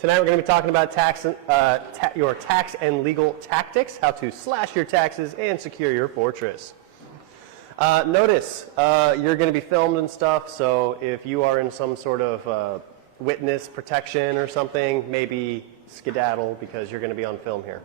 Tonight we're going to be talking about your tax and legal tactics, how to slash your taxes and secure your fortress. Notice you're going to be filmed and stuff, so if you are in some sort of witness protection or something, maybe skedaddle because you're going to be on film here.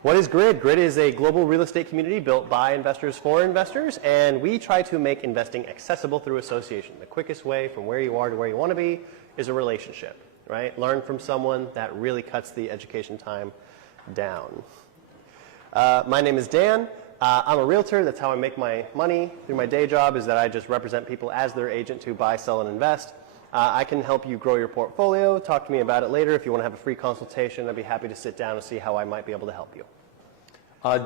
What is GRID? GRID is a global real estate community built by investors for investors, and we try to make investing accessible through association. The quickest way from where you are to where you want to be is a relationship, right? Learn from someone. That really cuts the education time down. My name is Dan. I'm a realtor. That's how I make my money through my day job, is that I just represent people as their agent to buy, sell, and invest. I can help you grow your portfolio. Talk to me about it later. If you want to have a free consultation, I'd be happy to sit down and see how I might be able to help you.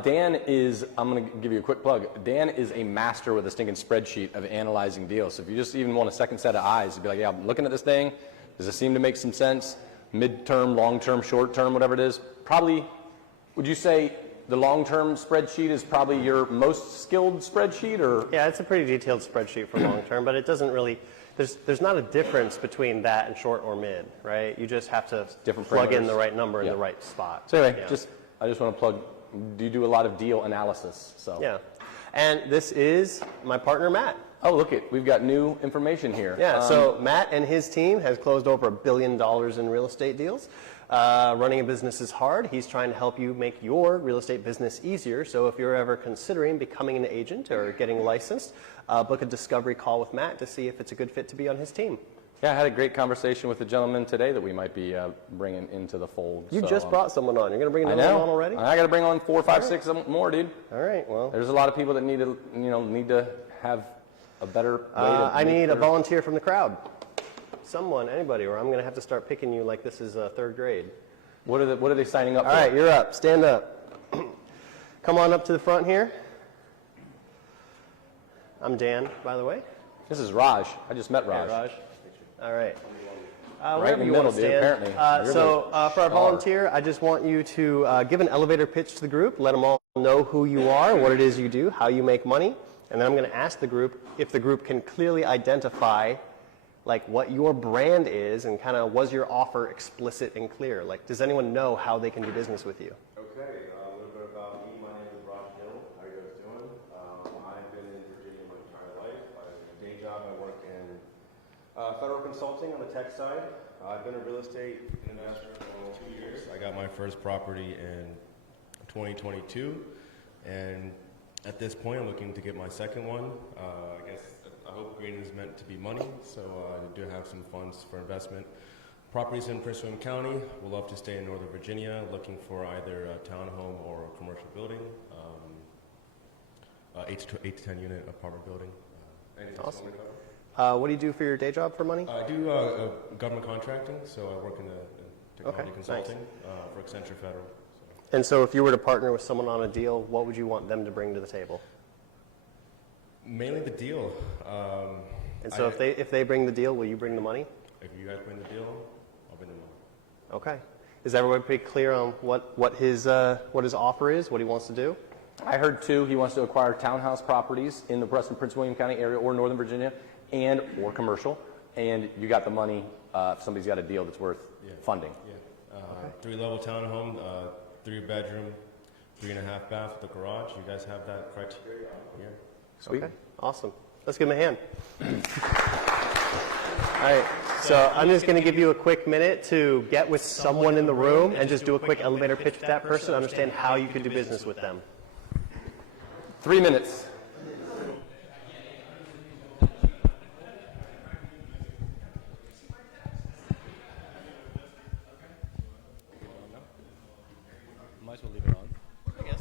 Dan is, I'm going to give you a quick plug. Dan is a master with a stinking spreadsheet of analyzing deals. So if you just even want a second set of eyes, you'd be like, yeah, I'm looking at this thing. Does it seem to make some sense? Mid-term, long-term, short-term, whatever it is. Probably, would you say the long-term spreadsheet is probably your most skilled spreadsheet? Or? Yeah, it's a pretty detailed spreadsheet for long-term, but it doesn't really, there's not a difference between that and short or mid, right? You just have to plug in the right number in the right spot. So anyway, I just want to plug, do you do a lot of deal analysis? So. Yeah, and this is my partner, Matt. Oh, look it, we've got new information here. Yeah, so Matt and his team has closed over $1 billion in real estate deals. Running a business is hard. He's trying to help you make your real estate business easier. So if you're ever considering becoming an agent or getting licensed, book a discovery call with Matt to see if it's a good fit to be on his team. Yeah, I had a great conversation with a gentleman today that we might be bringing into the fold. You just brought someone on. You're going to bring another one on already? I got to bring on 4, 5, 6 more, dude. All right, well. There's a lot of people that need to have a better way to I need a volunteer from the crowd. Someone, anybody, or I'm going to have to start picking you like this is third grade. What are they signing up for? All right, you're up. Stand up. Come on up to the front here. I'm Dan, by the way. This is Raj. I just met Raj. Hey, Raj. All right. Right in the middle, dude, apparently. For our volunteer, I just want you to give an elevator pitch to the group. Let them all know who you are, what it is you do, how you make money. And then I'm going to ask the group if the group can clearly identify like what your brand is and kind of was your offer explicit and clear? Like, does anyone know how they can do business with you? Okay, a little bit about me. My name is Raj Gill. How are you guys doing? I've been in Virginia my entire life. Day job, I work in federal consulting on the tech side. I've been a real estate investor for 2 years. I got my first property in 2022, and at this point, I'm looking to get my second one. I hope green is meant to be money, so I do have some funds for investment. Properties in Prince William County. We'll love to stay in Northern Virginia, looking for either a townhome or a commercial building, 8 to 10 unit apartment building. Awesome. What do you do for your day job for money? I do government contracting, so I work in the technology consulting for Accenture Federal. And so if you were to partner with someone on a deal, what would you want them to bring to the table? Mainly the deal. And so if they bring the deal, will you bring the money? If you guys bring the deal, I'll bring the money. Okay. Is everybody pretty clear on what his offer is, what he wants to do? I heard too, he wants to acquire townhouse properties in the Prince William County area or Northern Virginia or commercial, and you got the money if somebody's got a deal that's worth funding. Yeah. 3-level townhome, 3-bedroom, 3.5 bath with a garage. You guys have that criteria? Yeah. Sweet. Okay. Awesome. Let's give him a hand. All right. So I'm just going to give you a quick minute to get with someone in the room and just do a quick elevator pitch to that person, understand how you can do business with them. 3 minutes. Might as well leave it on. I guess.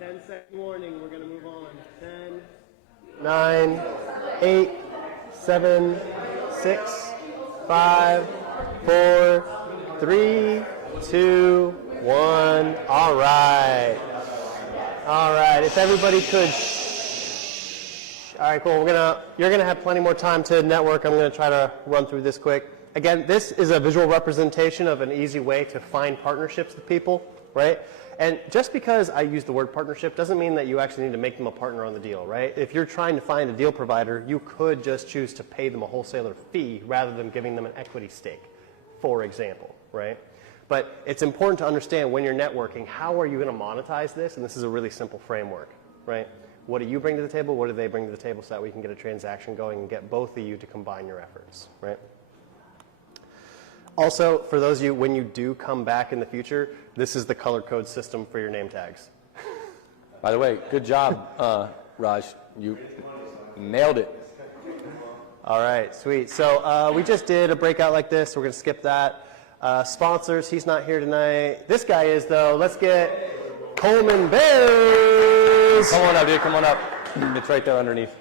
10-second warning, we're going to move on. 10, 9, 8, 7, 6, 5, 4, 3, 2, 1. All right. All right. If everybody could. All right, cool. You're gonna have plenty more time to network. I'm gonna try to run through this quick. Again, this is a visual representation of an easy way to find partnerships with people, right? And just because I use the word partnership doesn't mean that you actually need to make them a partner on the deal, right? If you're trying to find a deal provider, you could just choose to pay them a wholesaler fee rather than giving them an equity stake, for example, right? But it's important to understand when you're networking, how are you going to monetize this? And this is a really simple framework, right? What do you bring to the table? What do they bring to the table so that we can get a transaction going and get both of you to combine your efforts, right? Also, for those of you, when you do come back in the future, this is the color code system for your name tags. By the way, good job, Raj. You nailed it. All right, sweet. So we just did a breakout like this. We're going to skip that. Sponsors, he's not here tonight. This guy is, though. Let's get Coleman Bears. Come on up, dude. Come on up. It's right there underneath.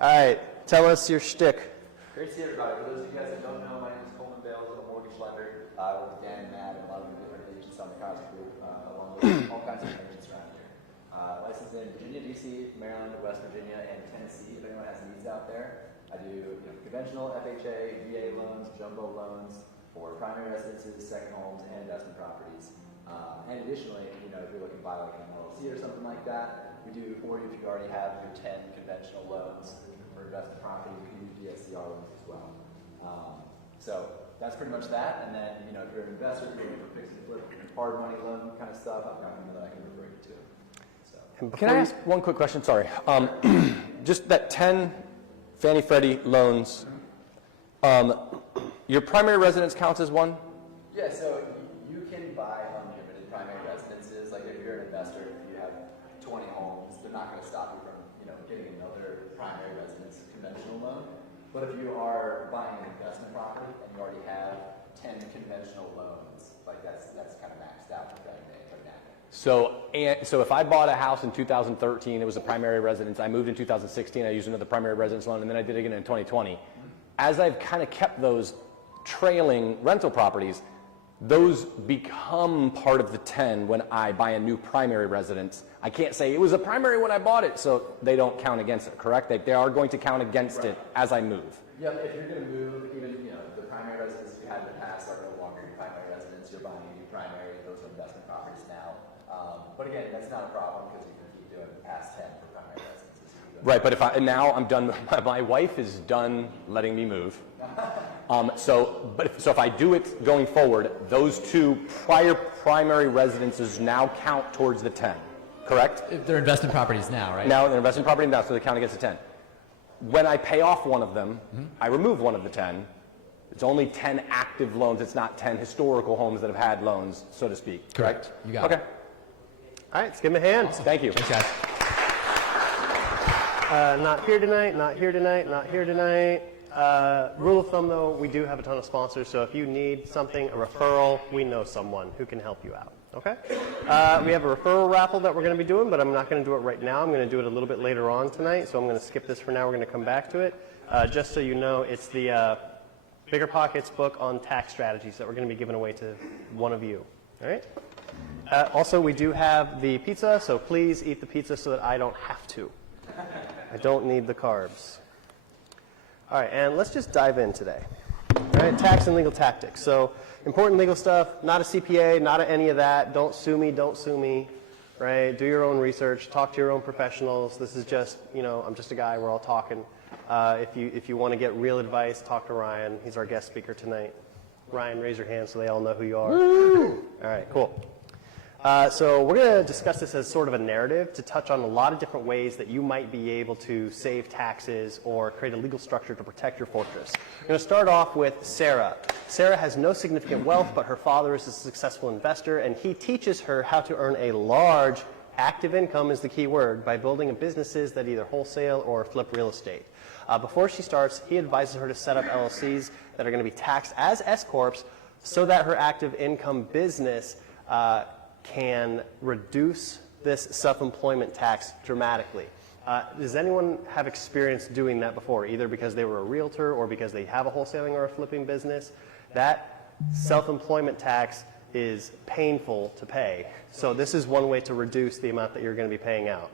All right, tell us your shtick. Great to see everybody. For those of you guys that don't know, my name is Coleman Bales. I'm a mortgage lender. I work with Dan and Matt and a lot of different agents on the Cosby Group, along with all kinds of agents around here. Licensed in Virginia, D.C., Maryland, West Virginia, and Tennessee. If anyone has needs out there, I do conventional FHA, VA loans, jumbo loans for primary residences, second homes, and investment properties. And additionally, if you're looking to buy like an LLC or something like that, we do for you if you already have your 10 conventional loans. For investment property, we can use DSCR loans as well. So that's pretty much that. And then, if you're an investor, you're looking for fix and flip, hard money loan kind of stuff, I've got one that I can refer you to. So. Can I ask one quick question? Sorry. Just that 10 Fannie Freddie loans, your primary residence counts as one? Yeah, so you can buy unlimited primary residences. Like if you're an investor, if you have 20 homes, they're not going to stop you from, getting another primary residence conventional loan. But if you are buying an investment property and you already have 10 conventional loans, like that's kind of maxed out for that day right now. So if I bought a house in 2013, it was a primary residence. I moved in 2016, I used another primary residence loan, and then I did it again in 2020. As I've kind of kept those trailing rental properties, those become part of the 10 when I buy a new primary residence. I can't say it was a primary when I bought it, so they don't count against it, correct? They are going to count against it as I move. Yeah, if you're going to move, even the primary residence you had in the past are no longer your primary residence. You're buying a new primary. Those are investment properties now. But again, that's not a problem because you can keep doing past 10 for primary residences. Right, but now I'm done. My wife is done letting me move. So if I do it going forward, those two prior primary residences now count towards the 10, correct? If they're investment properties now, right? Now they're investment property now, so they count against the 10. When I pay off one of them, I remove one of the 10. It's only 10 active loans. It's not 10 historical homes that have had loans, so to speak. Correct. You got it. Okay. All right, let's give him a hand. Awesome. Thank you. Thanks, guys. Not here tonight, not here tonight, not here tonight. Rule of thumb, though, we do have a ton of sponsors, so if you need something, a referral, we know someone who can help you out, okay? We have a referral raffle that we're going to be doing, but I'm not going to do it right now. I'm going to do it a little bit later on tonight, so I'm going to skip this for now. We're going to come back to it. Just so you know, it's the Bigger Pockets book on tax strategies that we're going to be giving away to one of you, all right? Also, we do have the pizza, so please eat the pizza so that I don't have to. I don't need the carbs. All right, and let's just dive in today. All right, tax and legal tactics. So important legal stuff, not a C.P.A., not any of that. Don't sue me, right? Do your own research, talk to your own professionals. This is just, I'm just a guy, we're all talking. If you want to get real advice, talk to Ryan. He's our guest speaker tonight. Ryan, raise your hand so they all know who you are. Woo! All right, cool. So we're going to discuss this as sort of a narrative to touch on a lot of different ways that you might be able to save taxes or create a legal structure to protect your fortress. I'm going to start off with Sarah. Sarah has no significant wealth, but her father is a successful investor, and he teaches her how to earn a large active income is the key word by building businesses that either wholesale or flip real estate. Before she starts, he advises her to set up LLCs that are going to be taxed as S-corps so that her active income business can reduce this self-employment tax dramatically. Does anyone have experience doing that before, either because they were a realtor or because they have a wholesaling or a flipping business? That self-employment tax is painful to pay. So this is one way to reduce the amount that you're going to be paying out.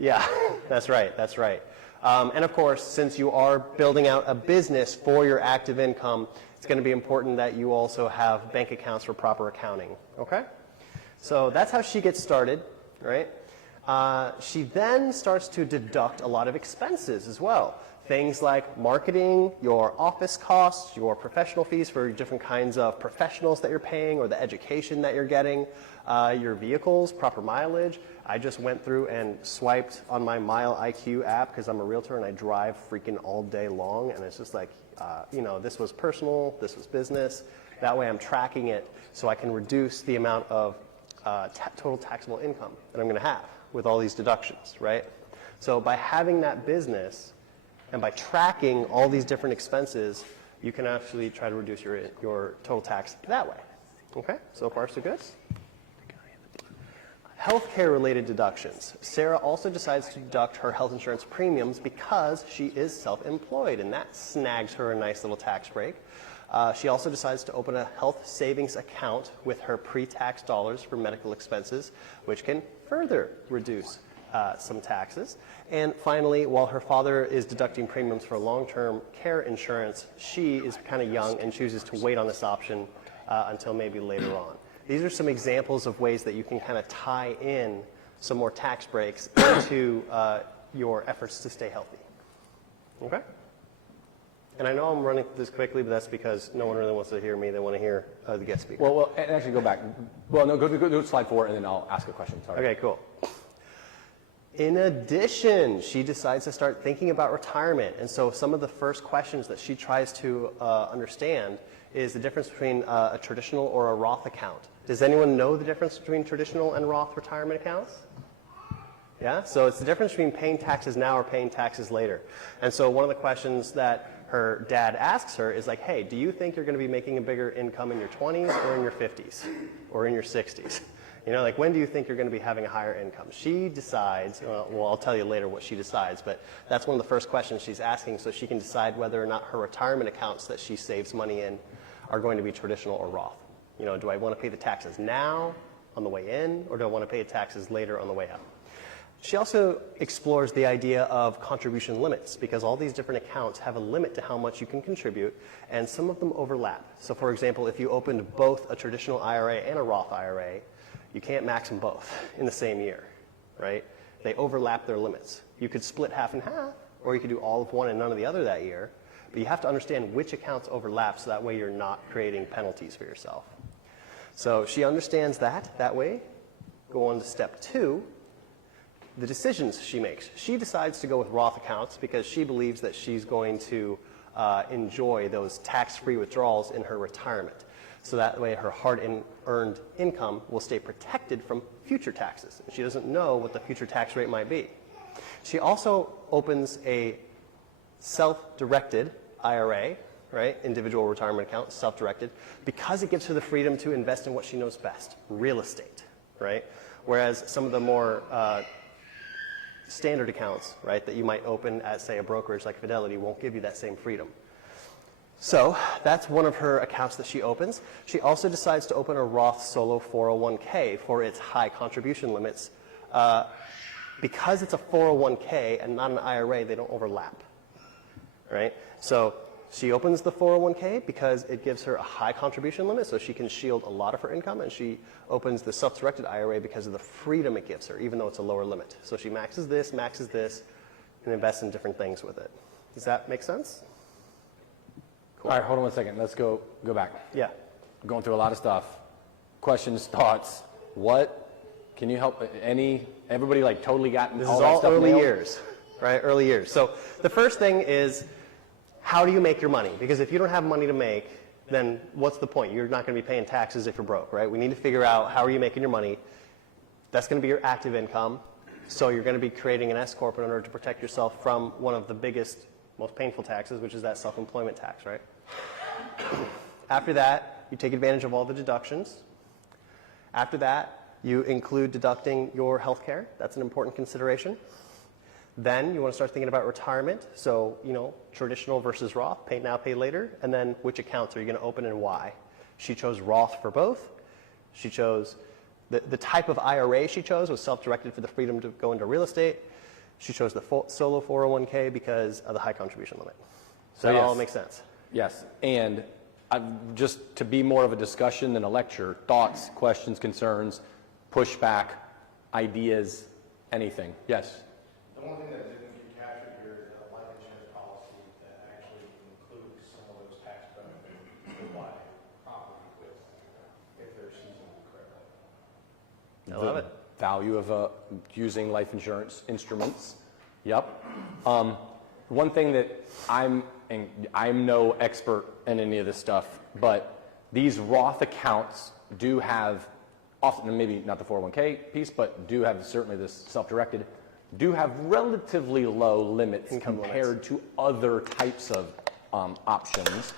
Yeah, that's right, that's right. And of course, since you are building out a business for your active income, it's going to be important that you also have bank accounts for proper accounting, okay? So that's how she gets started, right? She then starts to deduct a lot of expenses as well. Things like marketing, your office costs, your professional fees for different kinds of professionals that you're paying or the education that you're getting, your vehicles, proper mileage. I just went through and swiped on my Mile IQ app because I'm a realtor and I drive freaking all day long, and it's just like, you know, this was personal, this was business. That way I'm tracking it so I can reduce the amount of total taxable income that I'm going to have with all these deductions, right? So by having that business and by tracking all these different expenses, you can actually try to reduce your total tax that way. Okay, so far so good. Healthcare related deductions. Sarah also decides to deduct her health insurance premiums because she is self-employed, and that snags her a nice little tax break. She also decides to open a health savings account with her pre-tax dollars for medical expenses, which can further reduce some taxes. And finally, while her father is deducting premiums for long-term care insurance, she is kind of young and chooses to wait on this option until maybe later on. These are some examples of ways that you can kind of tie in some more tax breaks into your efforts to stay healthy. Okay? And I know I'm running this quickly, but that's because no one really wants to hear me. They want to hear the guest speaker. Well, and actually go back. Well, no, go to slide 4, and then I'll ask a question. Sorry. Okay, cool. In addition, she decides to start thinking about retirement. And so some of the first questions that she tries to understand is the difference between a traditional or a Roth account. Does anyone know the difference between traditional and Roth retirement accounts? Yeah, so it's the difference between paying taxes now or paying taxes later. And so one of the questions that her dad asks her is like, hey, do you think you're going to be making a bigger income in your 20s or in your 50s or in your 60s? You know, like when do you think you're going to be having a higher income? She decides, well, I'll tell you later what she decides, but that's one of the first questions she's asking so she can decide whether or not her retirement accounts that she saves money in are going to be traditional or Roth. You know, do I want to pay the taxes now on the way in, or do I want to pay the taxes later on the way out? She also explores the idea of contribution limits because all these different accounts have a limit to how much you can contribute, and some of them overlap. So for example, if you opened both a traditional IRA and a Roth IRA, you can't max them both in the same year, right? They overlap their limits. You could split half and half, or you could do all of one and none of the other that year, but you have to understand which accounts overlap so that way you're not creating penalties for yourself. So she understands that way. Go on to step 2. The decisions she makes. She decides to go with Roth accounts because she believes that she's going to enjoy those tax-free withdrawals in her retirement. So that way her hard-earned income will stay protected from future taxes. She doesn't know what the future tax rate might be. She also opens a self-directed IRA, right? Individual retirement account, self-directed, because it gives her the freedom to invest in what she knows best, real estate, right? Whereas some of the more standard accounts, right, that you might open at, say, a brokerage like Fidelity won't give you that same freedom. So that's one of her accounts that she opens. She also decides to open a Roth Solo 401k for its high contribution limits. Because it's a 401k and not an IRA, they don't overlap, right? So she opens the 401k because it gives her a high contribution limit, so she can shield a lot of her income, and she opens the self-directed IRA because of the freedom it gives her, even though it's a lower limit. So she maxes this, and invests in different things with it. Does that make sense? Cool. All right, hold on one second. Let's go back. Yeah. Going through a lot of stuff. Questions, thoughts. What can you help? Everybody like totally gotten This all is that all stuff early nailed? years, right? Early years. So the first thing is, how do you make your money? Because if you don't have money to make, then what's the point? You're not going to be paying taxes if you're broke, right? We need to figure out how are you making your money. That's going to be your active income. So you're going to be creating an S-corp in order to protect yourself from one of the biggest, most painful taxes, which is that self-employment tax, right? After that, you take advantage of all the deductions. After that, You include deducting your health care. That's an important consideration. Then you want to start thinking about retirement. So, traditional versus Roth, pay now, pay later. And then which accounts are you going to open and why? She chose Roth for both. She chose the type of IRA she chose was self-directed for the freedom to go into real estate. She chose the solo 401k because of the high contribution limit. So that all makes sense. Yes, and just to be more of a discussion than a lecture, thoughts, questions, concerns, pushback, ideas, anything. Yes? The one thing that didn't get captured here is a life insurance policy that actually includes some of those tax benefits to buy property with if they're seasonally correctly. I love it. Value of using life insurance instruments. Yep. One thing that I'm no expert in any of this stuff, but these Roth accounts do have, often maybe not the 401k piece, but do have certainly this self-directed, do have relatively low limits compared to other types of options.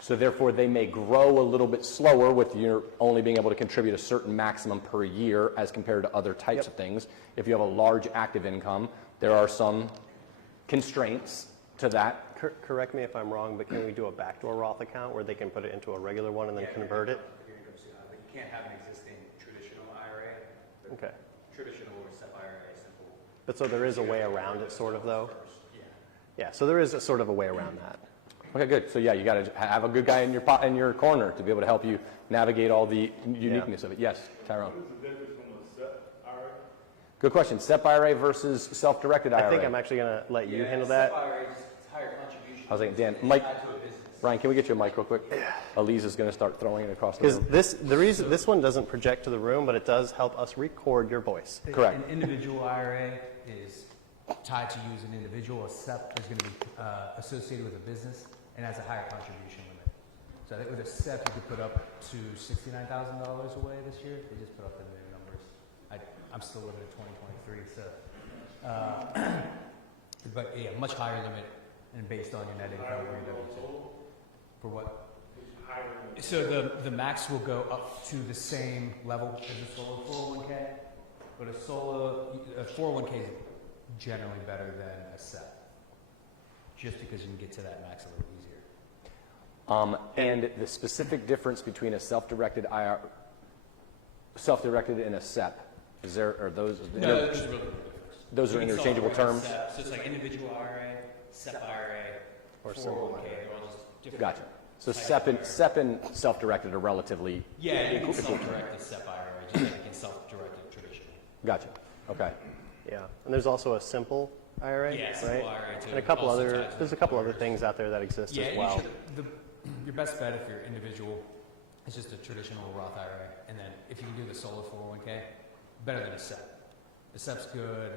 So therefore, they may grow a little bit slower with you only being able to contribute a certain maximum per year as compared to other types of things. If you have a large active income, there are some constraints to that. Correct me if I'm wrong, but can we do a backdoor Roth account where they can put it into a regular one and then convert it? You can't have an existing traditional IRA. Okay. Traditional or SEP IRA, simple. But so there is a way around it, sort of, though? Yeah, so there is a sort of a way around that. Okay, good. So yeah, you got to have a good guy in your corner to be able to help you navigate all the uniqueness of it. Yes, Tyrone. What is the difference from a SEP IRA? Good question. SEP IRA versus self-directed IRA. I think I'm actually going to let you handle that. SEP IRA is higher contribution. I was thinking, Dan, Mike, Ryan, can we get you a mic real quick? Elise is going to start throwing it across the room. Because this one doesn't project to the room, but it does help us record your voice. Correct. An individual IRA is tied to you as an individual. A SEP is going to be associated with a business and has a higher contribution limit. So I think with a SEP, you could put up to $69,000 away this year. They just put up the new numbers. I'm still living at 2023, so. But yeah, much higher limit and based on your net income or your W-2. For what? So the max will go up to the same level as a solo 401k, but a 401k is generally better than a SEP, just because you can get to that max a little easier. And the specific difference between a self-directed and a SEP, are those? No, there's really no difference. Those are interchangeable terms. So it's like individual IRA, SEP IRA, or 401k. They're all just different. Gotcha. So SEP and self-directed are relatively Yeah, you can self-directed SEP IRA, just like you can self-directed traditional. Gotcha. Okay. Yeah, and there's also a simple IRA, Yeah, right? simple IRA too. And a couple Also other, tied to there's a couple other things out there that exist as well. Your best bet if you're individual is just a traditional Roth IRA, and then if you can do the solo 401k, better than a SEP. The SEP's good.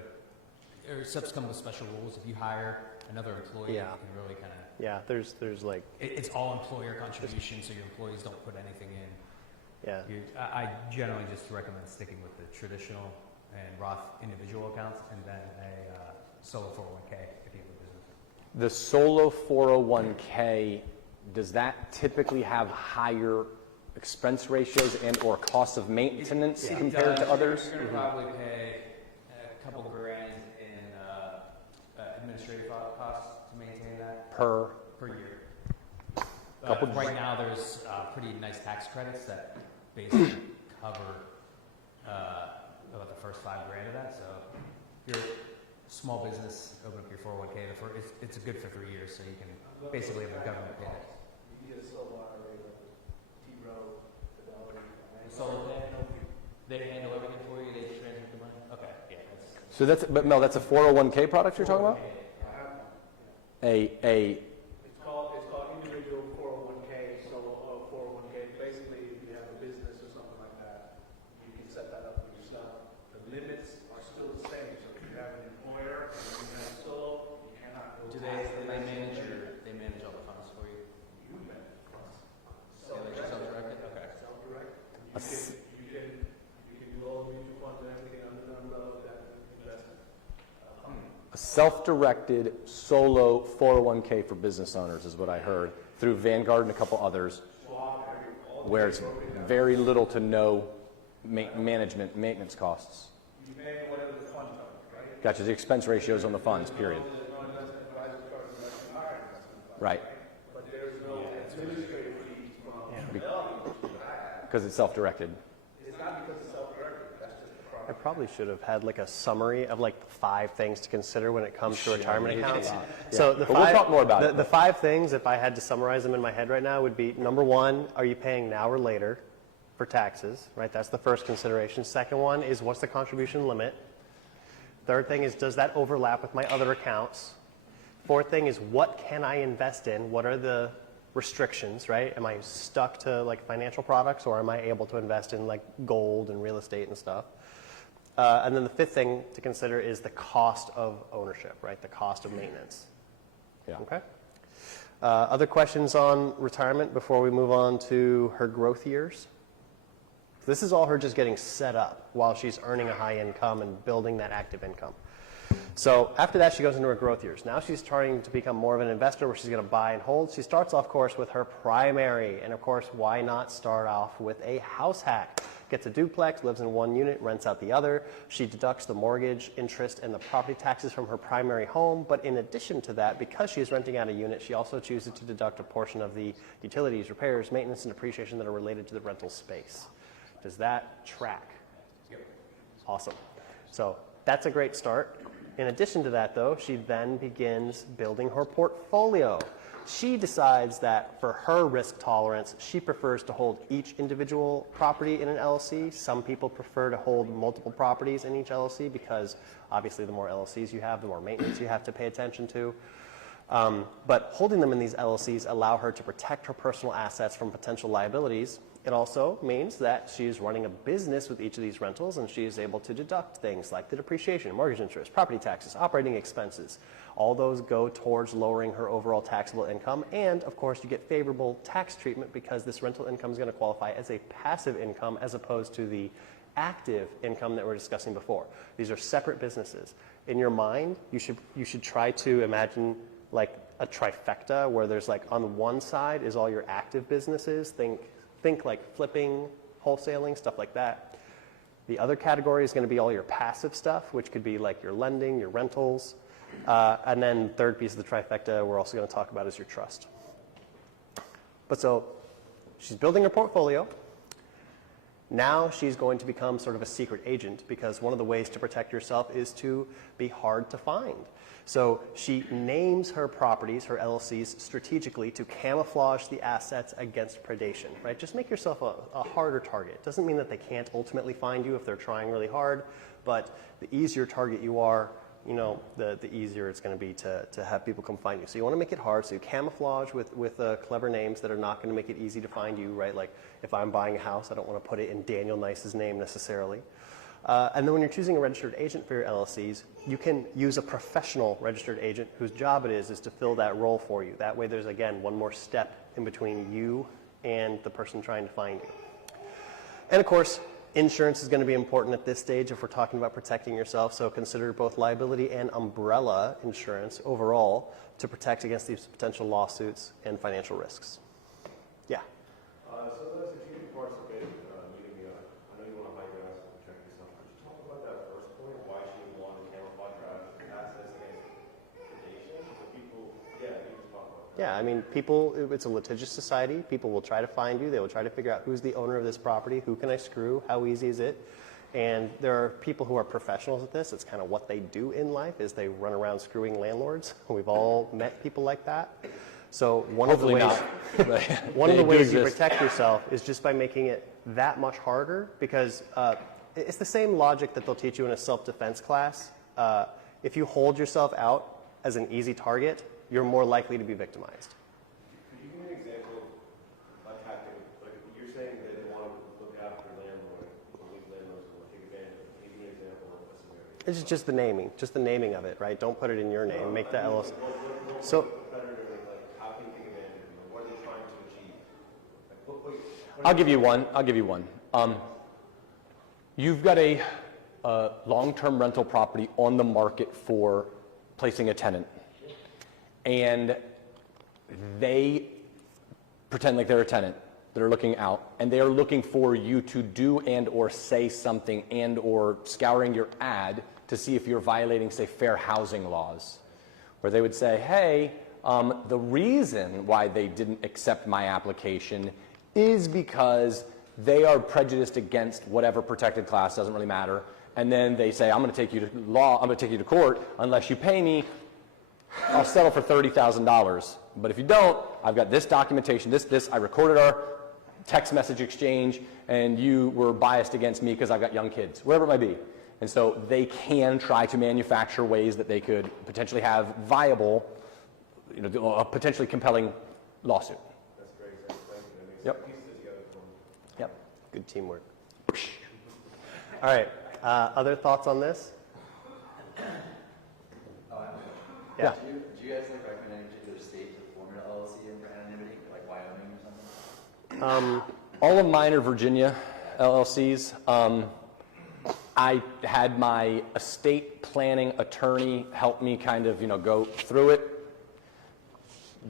SEPs come with special rules. If you hire another employee, you can really kind of. Yeah, there's like. It's all employer contribution, so your employees don't put anything in. Yeah. I generally just recommend sticking with the traditional and Roth individual accounts, and then a solo 401k if you have a business. The solo 401k, does that typically have higher expense ratios and or costs of maintenance compared to others? You're going to probably pay a couple grand in administrative costs to maintain that Per year. Right now, there's pretty nice tax credits that basically cover about the first $5 grand of that. So if you're a small business, open up your 401k. It's good for 3 years, so you can basically have a government pay it. Solo pay? They handle everything for you. They transmit the money. Okay, yeah. So but Mel, that's a 401k product you're talking about? It's called individual 401k, solo 401k. Basically, if you have a business or something like that, you can set that up for yourself. The limits are still the same. So if you have an employer and you have solo, you cannot go. Do they manage all the funds for you? You manage funds. Self-directed? Okay. Self-directed. You can do all the mutual funds and everything under the umbrella of that investment. A self-directed solo 401k for business owners is what I heard through Vanguard and a couple others, where it's very little to no maintenance costs. You pay whatever the fund are, right? Gotcha, the expense ratios on the funds, period. There's no investment advisor charge investment higher investment fund. Right, But there's no administrative fees from because it's self-directed. It's not because it's self-directed, that's just the I product. probably should have had like a summary of like 5 things to consider when it comes to retirement accounts. So the But we'll 5, talk more about it. The 5 things, if I had to summarize them in my head right now, would be number 1, are you paying now or later for taxes, right? That's the first consideration. Second one is what's the contribution limit? Third thing is, does that overlap with my other accounts? Fourth thing is, what can I invest in? What are the restrictions, right? Am I stuck to like financial products, or am I able to invest in like gold and real estate and stuff? And then the fifth thing to consider is the cost of ownership, right? The cost of maintenance. Yeah. Okay. Other questions on retirement before we move on to her growth years? This is all her just getting set up while she's earning a high income and building that active income. So after that, she goes into her growth years. Now she's starting to become more of an investor where she's going to buy and hold. She starts off, of course, with her primary. And of course, why not start off with a house hack? Gets a duplex, lives in one unit, rents out the other. She deducts the mortgage, interest, and the property taxes from her primary home. But in addition to that, because she is renting out a unit, she also chooses to deduct a portion of the utilities, repairs, maintenance, and depreciation that are related to the rental space. Does that track? Awesome. So that's a great start. In addition to that, though, she then begins building her portfolio. She decides that for her risk tolerance, she prefers to hold each individual property in an LLC. Some people prefer to hold multiple properties in each LLC because obviously the more LLCs you have, the more maintenance you have to pay attention to. But holding them in these LLCs allow her to protect her personal assets from potential liabilities. It also means that she's running a business with each of these rentals, and she is able to deduct things like the depreciation, mortgage interest, property taxes, operating expenses. All those go towards lowering her overall taxable income. And of course, you get favorable tax treatment because this rental income is going to qualify as a passive income as opposed to the active income that we were discussing before. These are separate businesses. In your mind, you should try to imagine like a trifecta where there's like on one side is all your active businesses. Think like flipping, wholesaling, stuff like that. The other category is going to be all your passive stuff, which could be like your lending, your rentals. And then third piece of the trifecta we're also going to talk about is your trust. But so she's building her portfolio. Now she's going to become sort of a secret agent because one of the ways to protect yourself is to be hard to find. So she names her properties, her LLCs, strategically to camouflage the assets against predation, right? Just make yourself a harder target. Doesn't mean that they can't ultimately find you if they're trying really hard, but the easier target you are, you know, the easier it's going to be to have people come find you. So you want to make it hard, so you camouflage with clever names that are not going to make it easy to find you, right? Like if I'm buying a house, I don't want to put it in Daniel Nice's name necessarily. And then when you're choosing a registered agent for your LLCs, you can use a professional registered agent whose job it is to fill that role for you. That way there's, again, one more step in between you and the person trying to find you. And of course, insurance is going to be important at this stage if we're talking about protecting yourself, so consider both liability and umbrella insurance overall to protect against these potential lawsuits and financial risks. Yeah? So there's a few parts of it. I know you want to hide your assets and protect yourself. Could you talk about that first point, why she would want to camouflage her assets against predation? So people, yeah, you can talk about that. Yeah, I mean, it's a litigious society. People will try to find you. They will try to figure out who's the owner of this property, who can I screw, how easy is it? And there are people who are professionals at this. It's kind of what they do in life is they run around screwing landlords. We've all met people like that. So one of the ways you protect yourself is just by making it that much harder because it's the same logic that they'll teach you in a self-defense class. If you hold yourself out as an easy target, you're more likely to be victimized. Could you give me an example of a tactic? Like you're saying that they want to look after landlord, believe landlords will take advantage of it. Give me an example of a scenario. It's just the naming of it, right? Don't put it in your name. Make the LLC. So. I'll give you one. You've got a long-term rental property on the market for placing a tenant. And they pretend like they're a tenant. that are looking out, and they are looking for you to do and or say something and or scouring your ad to see if you're violating, say, fair housing laws, where they would say, hey, the reason why they didn't accept my application is because they are prejudiced against whatever protected class, doesn't really matter, and then they say, I'm going to take you to law, I'm going to take you to court, unless you pay me, I'll settle for $30,000. But if you don't, I've got this documentation, this, I recorded our text message exchange, and you were biased against me because I've got young kids, whatever it might be. And so they can try to manufacture ways that they could potentially have viable, a potentially compelling lawsuit. That's great. Thank you. That makes Yep. pieces together for me. Yep. Good teamwork. All right. Other thoughts on this? Yeah. Do you guys recommend any particular state to form an LLC for anonymity, like Wyoming or something? All of mine are Virginia LLCs. I had my estate planning attorney help me kind of, go through it.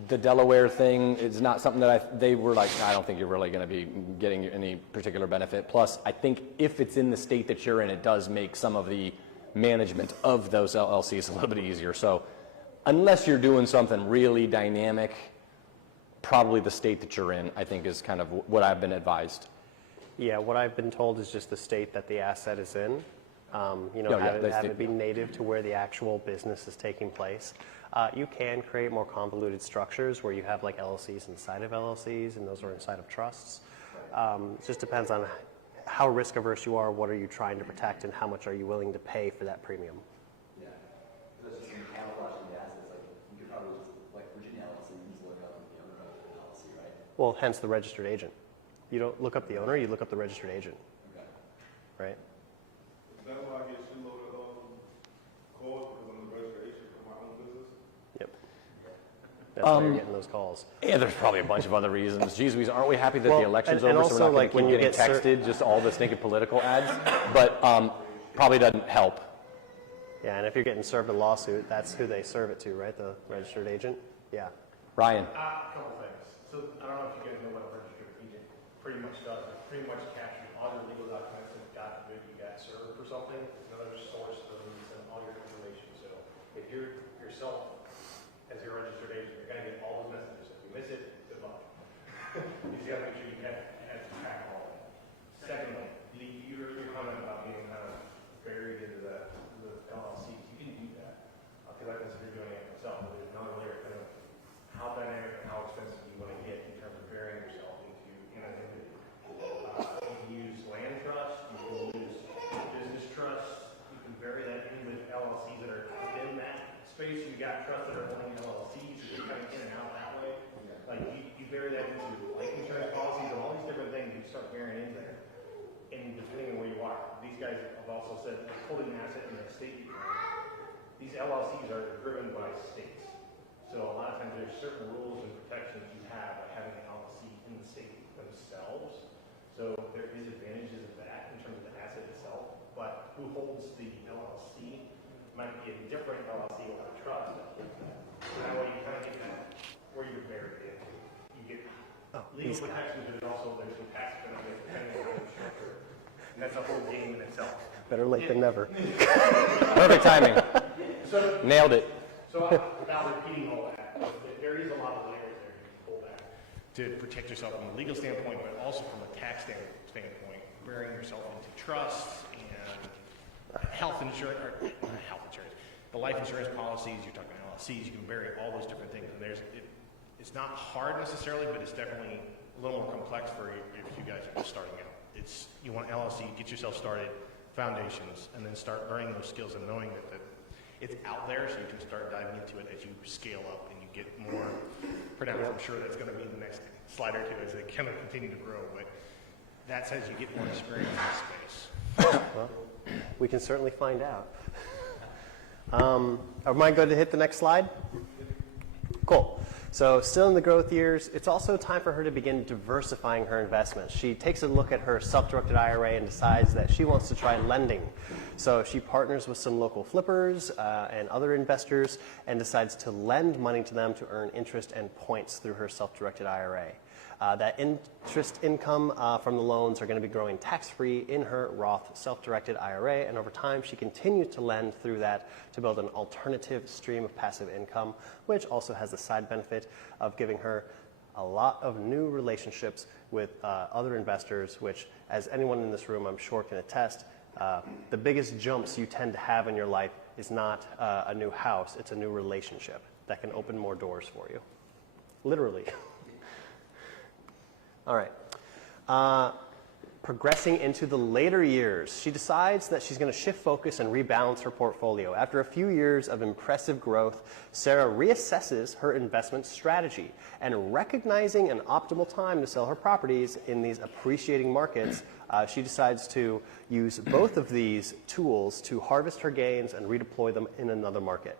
The Delaware thing is not something that they were like, I don't think you're really going to be getting any particular benefit. Plus, I think if it's in the state that you're in, it does make some of the management of those LLCs a little bit easier. So unless you're doing something really dynamic, probably the state that you're in, I think, is kind of what I've been advised. Yeah, what I've been told is just the state that the asset is in. Have it be native to where the actual business is taking place. You can create more convoluted structures where you have like LLCs inside of LLCs, and those are inside of trusts. It just depends on how risk averse you are, what are you trying to protect, and how much are you willing to pay for that premium. Yeah. There's just some camouflaging the assets. Like you could probably just, like Virginia LLC, you just look up the owner of the LLC, right? Well, hence the registered agent. You don't look up the owner, you look up the registered agent. Okay. Right? Is that why I get shitload of calls because I'm the registration for my own business? Yep. That's why you're getting those calls. Yeah, there's probably a bunch of other reasons. Geez, aren't we happy that Well, the election's and over, so also, we're not like, going when to you keep getting get texted just all the stinking political ads? But probably doesn't help. Yeah, and if you're getting served a lawsuit, that's who they serve it to, right? The registered agent? Yeah. Ryan. A couple things. So I don't know if you guys know what a registered agent pretty much does. It pretty much captures all your legal documents, and God forbid you got served for something, it's another source for them to send all your information. So if you're yourself as your registered agent, you're going to get all those messages. If you miss it, good luck. You just got to make sure you have to track all of it. Secondly, your comment about being kind of buried into the LLCs, you can do that. Because I consider doing it myself, but there's another layer kind of how dynamic and how expensive you want to get in terms of burying yourself into anonymity. You can use land trust, you can use business trust, you can bury that in with LLCs that are within that space. You got trusts that are only LLCs, so you're kind of in and out that way. Like you bury that into life insurance policies and all these different things you start burying in there. And depending on where you are, these guys have also said holding an asset in the state. These LLCs are driven by states. So a lot of times there's certain rules and protections you have by having an LLC in the state themselves. So there is advantages of that in terms of the asset itself, but who holds the LLC might be a different LLC or a trust. So that way you kind of get that where you're buried in. You get legal protections, but also there's some tax benefits depending on how you structure it. And that's a whole game in itself. Better late than never. Perfect timing. So, Nailed it. So without repeating all that, there is a lot of layers there you can pull back to protect yourself from a legal standpoint, but also from a tax standpoint, burying yourself into trusts and health insurance, the life insurance policies, you're talking LLCs, you can bury all those different things. And it's not hard necessarily, but it's definitely a little more complex for you if you guys are just starting out. You want LLC, get yourself started, foundations, and then start learning those skills and knowing that it's out there, so you can start diving into it as you scale up and you get more pronounced. I'm sure that's going to be the next slide or two as they kind of continue to grow, but that's as you get more experience in the space. Well, we can certainly find out. Am I good to hit the next slide? Cool. So still in the growth years, it's also time for her to begin diversifying her investments. She takes a look at her self-directed IRA and decides that she wants to try lending. So she partners with some local flippers and other investors and decides to lend money to them to earn interest and points through her self-directed IRA. That interest income from the loans are going to be growing tax-free in her Roth self-directed IRA, and over time she continues to lend through that to build an alternative stream of passive income, which also has the side benefit of giving her a lot of new relationships with other investors, which, as anyone in this room I'm sure can attest, the biggest jumps you tend to have in your life is not a new house, it's a new relationship that can open more doors for you. Literally. All right. Progressing into the later years, she decides that she's going to shift focus and rebalance her portfolio. After a few years of impressive growth, Sarah reassesses her investment strategy, and recognizing an optimal time to sell her properties in these appreciating markets, she decides to use both of these tools to harvest her gains and redeploy them in another market.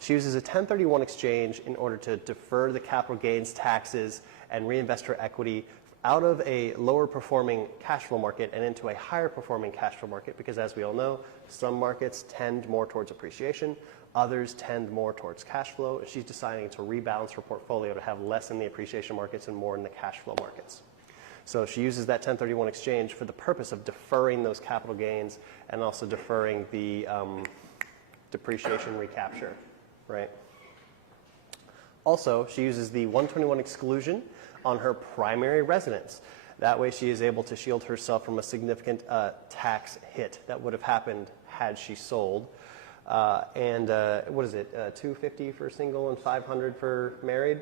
She uses a 1031 exchange in order to defer the capital gains taxes and reinvest her equity out of a lower performing cash flow market and into a higher performing cash flow market, because as we all know, some markets tend more towards appreciation, others tend more towards cash flow, and she's deciding to rebalance her portfolio to have less in the appreciation markets and more in the cash flow markets. So she uses that 1031 exchange for the purpose of deferring those capital gains and also deferring the depreciation recapture, right? Also, she uses the 121 exclusion on her primary residence. That way she is able to shield herself from a significant tax hit that would have happened had she sold. What is it, $250 for single and $500 for married?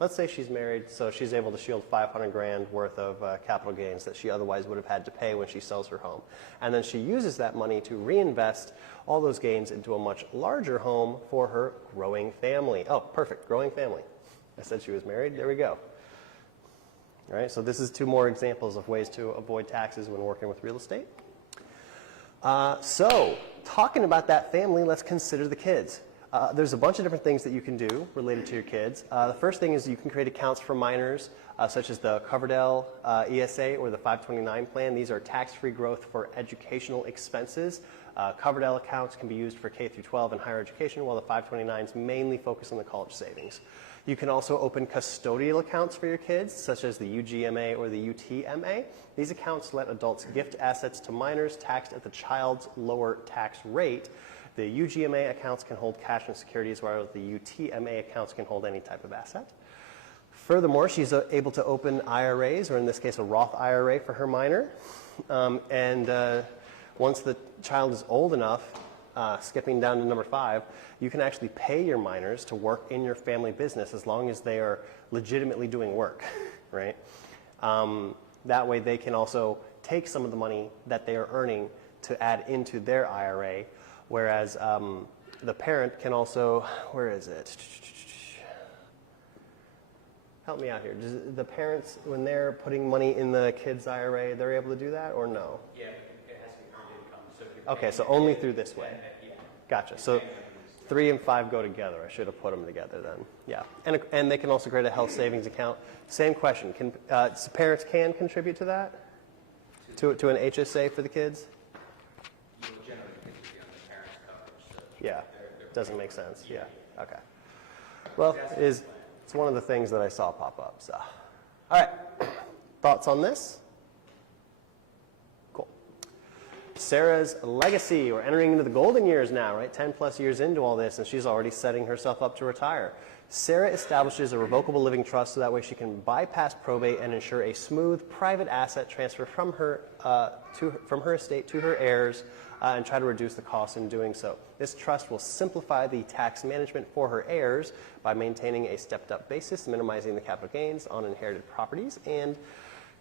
Let's say she's married, so she's able to shield $500,000 worth of capital gains that she otherwise would have had to pay when she sells her home. And then she uses that money to reinvest all those gains into a much larger home for her growing family. Oh, perfect, growing family. I said she was married, there we go. All right, so this is two more examples of ways to avoid taxes when working with real estate. So, talking about that family, let's consider the kids. There's a bunch of different things that you can do related to your kids. The first thing is you can create accounts for minors, such as the Coverdell ESA or the 529 plan. These are tax-free growth for educational expenses. Coverdell accounts can be used for K through 12 and higher education, while the 529s mainly focus on the college savings. You can also open custodial accounts for your kids, such as the UGMA or the UTMA. These accounts let adults gift assets to minors taxed at the child's lower tax rate. The UGMA accounts can hold cash and securities, while the UTMA accounts can hold any type of asset. Furthermore, she's able to open IRAs, or in this case, a Roth IRA for her minor. Once the child is old enough, skipping down to number 5, you can actually pay your minors to work in your family business as long as they are legitimately doing work, right? That way they can also take some of the money that they are earning to add into their IRA, whereas the parent can also, where is it? Help me out here. Does the parents, when they're putting money in the kids' IRA, they're able to do that or no? Yeah, it has to be earned income. So if you're Okay, so only through this way. yeah. Gotcha. So 3 and 5 go together. I should have put them together then. Yeah. And they can also create a health savings account. Same question. Can parents can contribute to that? To an HSA for the kids? You will generally think it be on the parents' coverage. So Yeah. they're Doesn't make sense. Yeah. Okay. Well, it's one of the things that I saw pop up. So, all right. Thoughts on this? Cool. Sarah's legacy. We're entering into the golden years now, right? 10 plus years into all this, and she's already setting herself up to retire. Sarah establishes a revocable living trust so that way she can bypass probate and ensure a smooth private asset transfer from her estate to her heirs and try to reduce the costs in doing so. This trust will simplify the tax management for her heirs by maintaining a stepped-up basis, minimizing the capital gains on inherited properties, and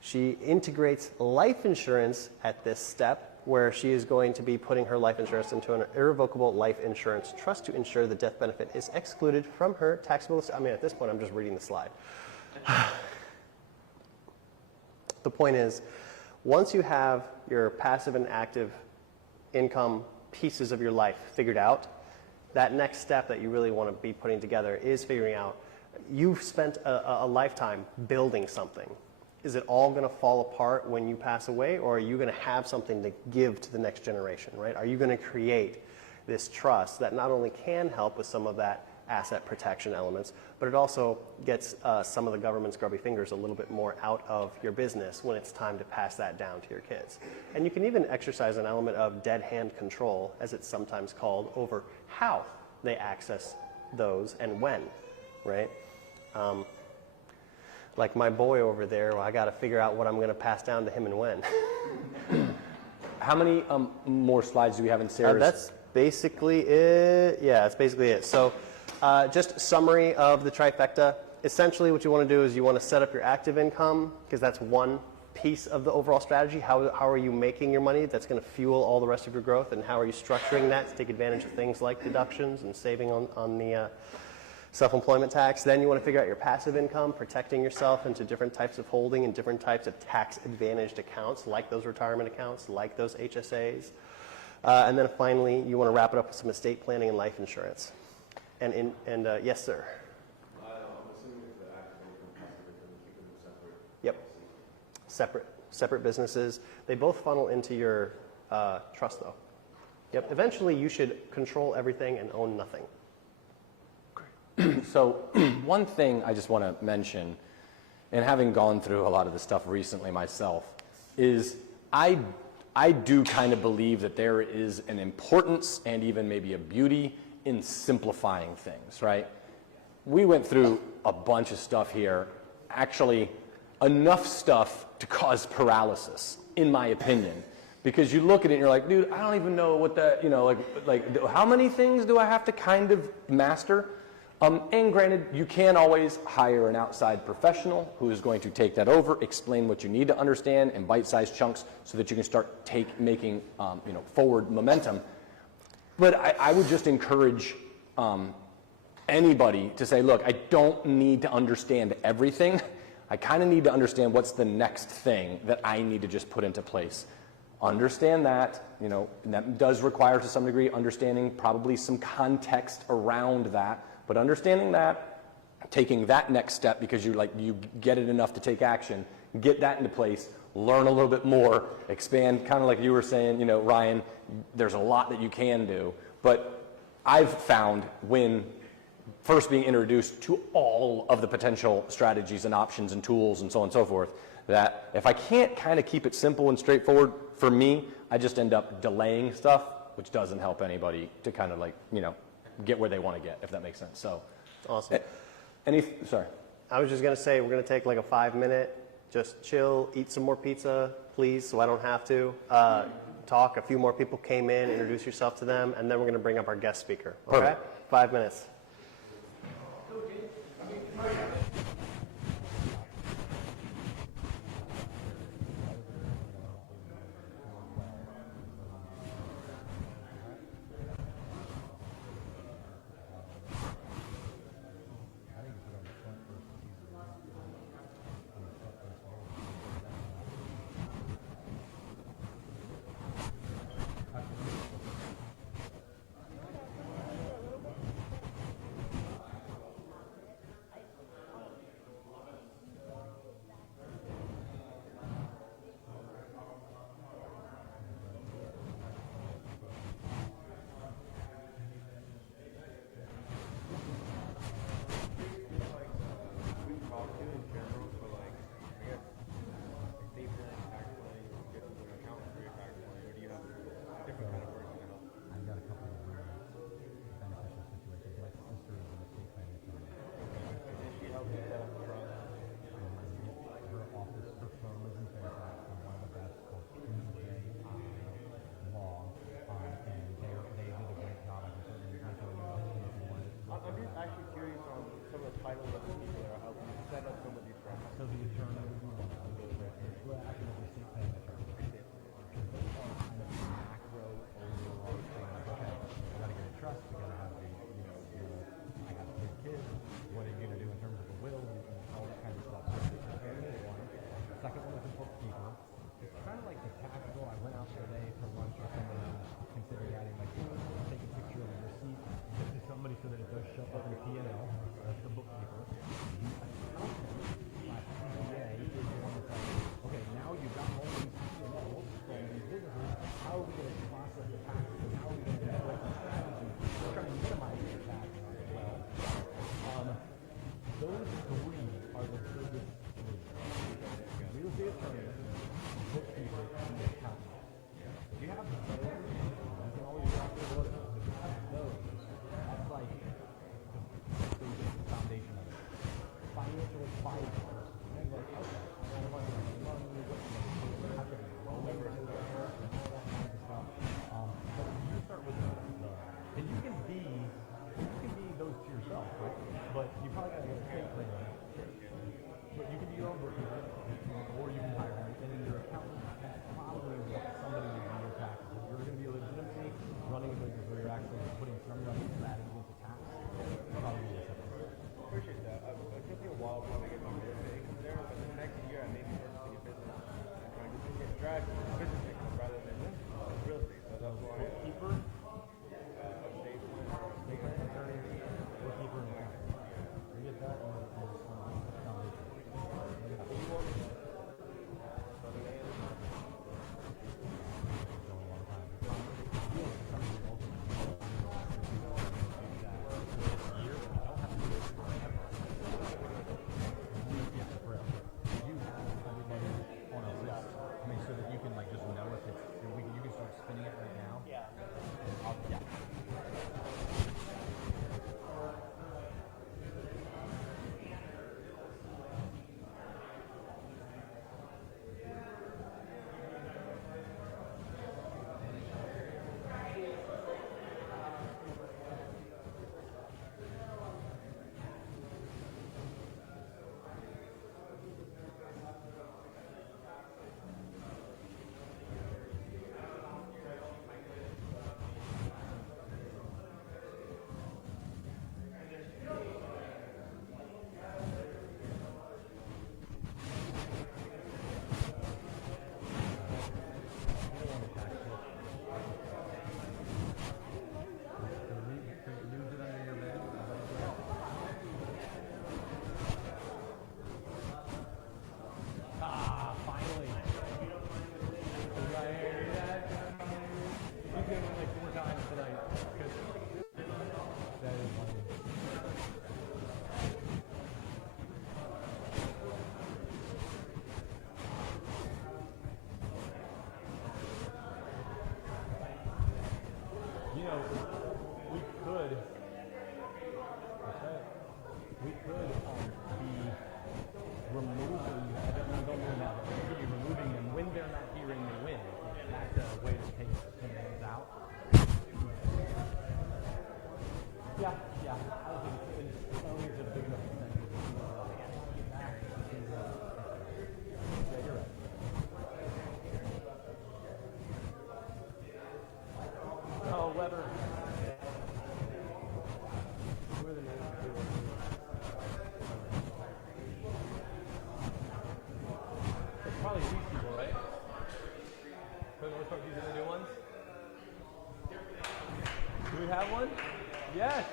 she integrates life insurance at this step, where she is going to be putting her life insurance into an irrevocable life insurance trust to ensure the death benefit is excluded from her taxable estate. I mean, at this point, I'm just reading the slide. The point is, once you have your passive and active income pieces of your life figured out, that next step that you really want to be putting together is figuring out, you've spent a lifetime building something. Is it all going to fall apart when you pass away, or are you going to have something to give to the next generation, right? Are you going to create this trust that not only can help with some of that asset protection elements, but it also gets some of the government's grubby fingers a little bit more out of your business when it's time to pass that down to your kids. And you can even exercise an element of dead hand control, as it's sometimes called, over how they access those and when, right? Like my boy over there, well, I got to figure out what I'm going to pass down to him and when. How many more slides do we have in Sarah's? That's basically it. Yeah, that's basically it. So just summary of the trifecta. Essentially what you want to do is you want to set up your active income, because that's one piece of the overall strategy. How are you making your money? That's going to fuel all the rest of your growth. And how are you structuring that to take advantage of things like deductions and saving on the self-employment tax. Then you want to figure out your passive income, protecting yourself into different types of holding and different types of tax-advantaged accounts, like those retirement accounts, like those HSAs. And then finally, you want to wrap it up with some estate planning and life insurance. And yes, sir. I'm assuming it's the active income, passive income, keep them separate. Yep. Separate businesses. They both funnel into your trust, though. Yep. Eventually, you should control everything and own nothing. So one thing I just want to mention, and having gone through a lot of this stuff recently myself, is I do kind of believe that there is an importance and even maybe a beauty in simplifying things, right? We went through a bunch of stuff here, actually enough stuff to cause paralysis, in my opinion. Because you look at it and you're like, dude, I don't even know what that, like how many things do I have to kind of master? And granted, you can always hire an outside professional who is going to take that over, explain what you need to understand in bite-sized chunks so that you can start making forward momentum. But I would just encourage anybody to say, look, I don't need to understand everything. I kind of need to understand what's the next thing that I need to just put into place. Understand that, and that does require to some degree understanding probably some context around that. But understanding that, taking that next step because you get it enough to take action, get that into place, learn a little bit more, expand, kind of like you were saying, Ryan, there's a lot that you can do. But I've found when first being introduced to all of the potential strategies and options and tools and so on and so forth, that if I can't kind of keep it simple and straightforward, for me, I just end up delaying stuff, which doesn't help anybody to kind of get where they want to get, if that makes sense. So, awesome. Sorry. I was just going to say, we're going to take like a 5-minute, just chill, eat some more pizza, please, so I don't have to. Talk. A few more people came in, introduce yourself to them, and then we're going to bring up our guest speaker. Okay? Perfect. 5 minutes. we have one? Yes.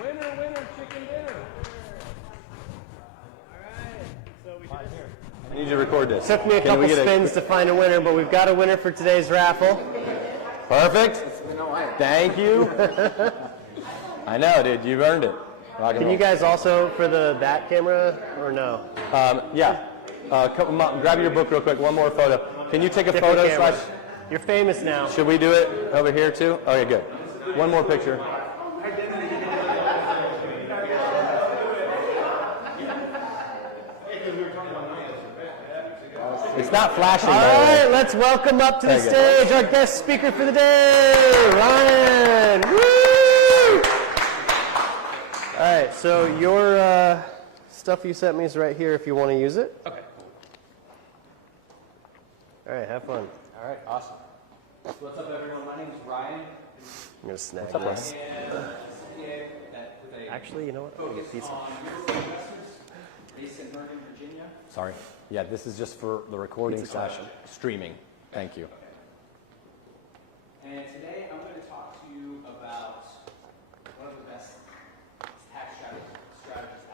Winner, winner, chicken dinner. I need you to record this. Took me a Can couple we get spins to find a winner, but we've got a winner for today's raffle. Perfect. Thank you. I know, dude. You've earned it. Rock and Can roll. you guys also for that camera or no? Yeah. Come on, grab your book real quick. One more photo. Can you take a Different photo? camera. You're famous now. Should we do it over here too? Okay, good. One more picture. It's not flashing. All by the way. right, let's welcome up to the There you go. stage our guest speaker for the day, Ryan. Woo! All right, so your stuff you sent me is right here if you want to use it. Okay. All right, have fun. All right, awesome. What's up, everyone? My name is Ryan. I'm going to snag up, Ryan? this. C.P.A. with a Actually, you know what? I'll get focus pizza. on real estate investors based in Northern Virginia. Sorry. Yeah, this is just for the recording Pizza slash time. streaming. Thank you. And today I'm going to talk to you about one of the best tax strategies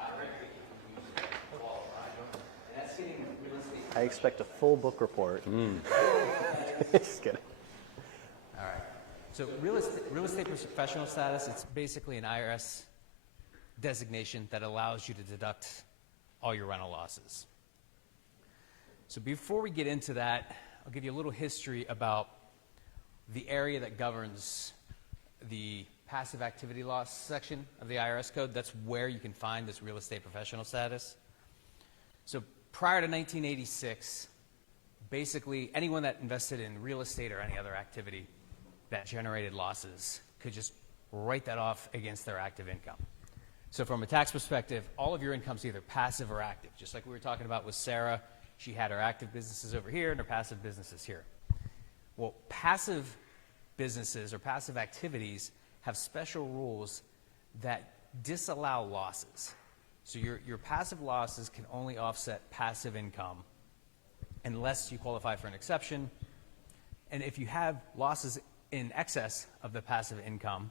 out there that you can use to qualify. And that's getting real estate. I expect a full book report. Just kidding. All right. So real estate professional status, it's basically an IRS designation that allows you to deduct all your rental losses. So before we get into that, I'll give you a little history about the area that governs the passive activity loss section of the IRS code. That's where you can find this real estate professional status. So prior to 1986, basically anyone that invested in real estate or any other activity that generated losses could just write that off against their active income. So from a tax perspective, all of your income's either passive or active. Just like we were talking about with Sarah, she had her active businesses over here and her passive businesses here. Well, passive businesses or passive activities have special rules that disallow losses. So your passive losses can only offset passive income unless you qualify for an exception. And if you have losses in excess of the passive income,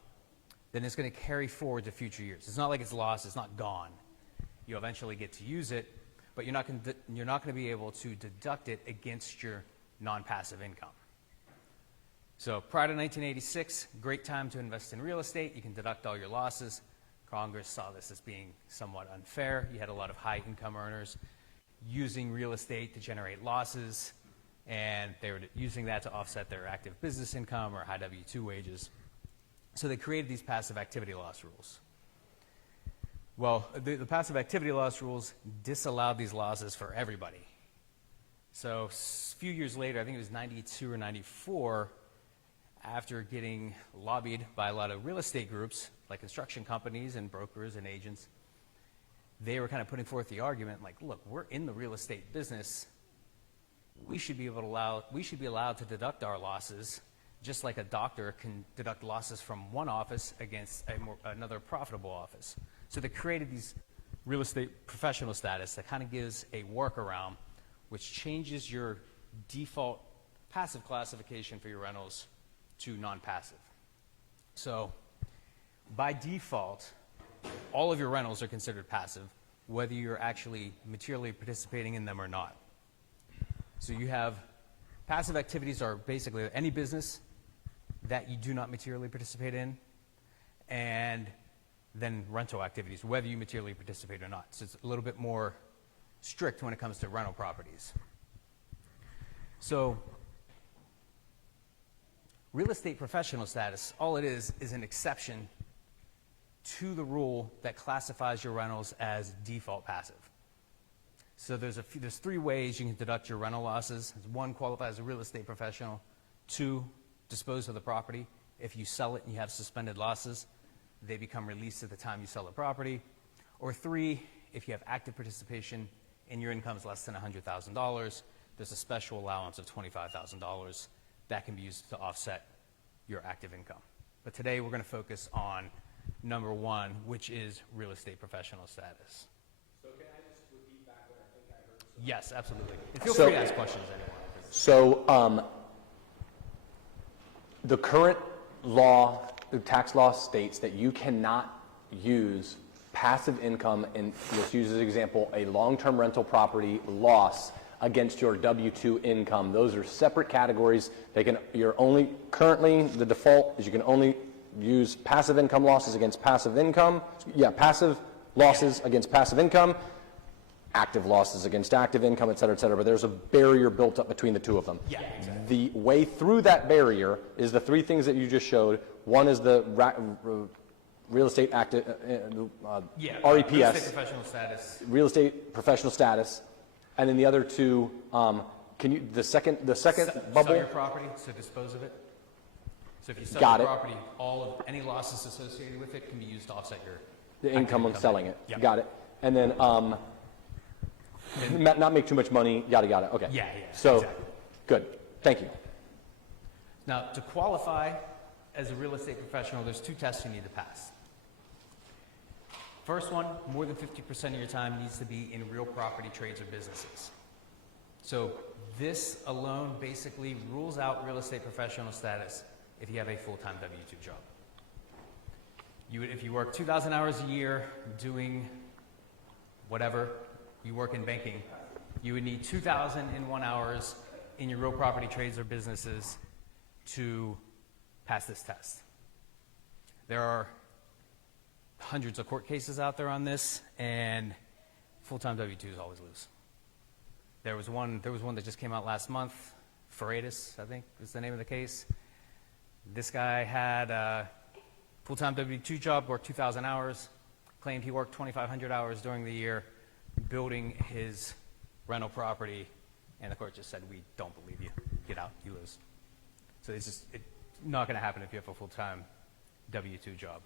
then it's going to carry forward to future years. It's not like it's lost, it's not gone. You eventually get to use it, but you're not going to be able to deduct it against your non-passive income. So prior to 1986, great time to invest in real estate. You can deduct all your losses. Congress saw this as being somewhat unfair. You had a lot of high income earners using real estate to generate losses, and they were using that to offset their active business income or high W-2 wages. So they created these passive activity loss rules. Well, the passive activity loss rules disallowed these losses for everybody. So a few years later, I think it was 92 or 94, after getting lobbied by a lot of real estate groups, like construction companies and brokers and agents, they were kind of putting forth the argument, like, look, we're in the real estate business. We should be allowed to deduct our losses, just like a doctor can deduct losses from one office against another profitable office. So they created these real estate professional status that kind of gives a workaround, which changes your default passive classification for your rentals to non-passive. So by default, all of your rentals are considered passive, whether you're actually materially participating in them or not. So you have passive activities are basically any business that you do not materially participate in, and then rental activities, whether you materially participate or not. So it's a little bit more strict when it comes to rental properties. So real estate professional status, all it is an exception to the rule that classifies your rentals as default passive. So there's three ways you can deduct your rental losses. One, qualify as a real estate professional. Two, dispose of the property. If you sell it and you have suspended losses, they become released at the time you sell the property. Or three, if you have active participation and your income is less than $100,000, there's a special allowance of $25,000 that can be used to offset your active income. But today we're going to focus on number one, which is real estate professional status. So can I just repeat back what I think I heard? Yes, absolutely. And feel So- free to ask questions, anyone. So the current law tax law states that you cannot use passive income, and let's use as an example, a long-term rental property loss against your W-2 income. Those are separate categories. Currently, the default is you can only use passive income losses against passive income. Yeah, passive losses against passive income, active losses against active income, et cetera, but there's a barrier built up between the two of them. Yeah, exactly. The way through that barrier is the three things that you just showed. One is the real estate active, REPS, real estate professional status. real estate professional status, and then the other two. Can you the second bubble? Sell your property, so dispose of it. So if you sell Got your it. property, all of any losses associated with it can be used to offset your The income of selling it. Yep. Got it. And then not make too much money. Yada yada. Okay. Yeah, So exactly. good. Thank you. Now, to qualify as a real estate professional, there's two tests you need to pass. First one, more than 50% of your time needs to be in real property trades or businesses. So this alone basically rules out real estate professional status if you have a full-time W-2 job. If you work 2,000 hours a year doing whatever, you work in banking, you would need 2,001 hours in your real property trades or businesses to pass this test. There are hundreds of court cases out there on this, and full-time W-2s always lose. There was one that just came out last month. Freitas, I think, is the name of the case. This guy had a full-time W-2 job, worked 2,000 hours, claimed he worked 2,500 hours during the year building his rental property, and the court just said, "We don't believe you. Get out. You lose." So it's not going to happen if you have a full-time W-2 job.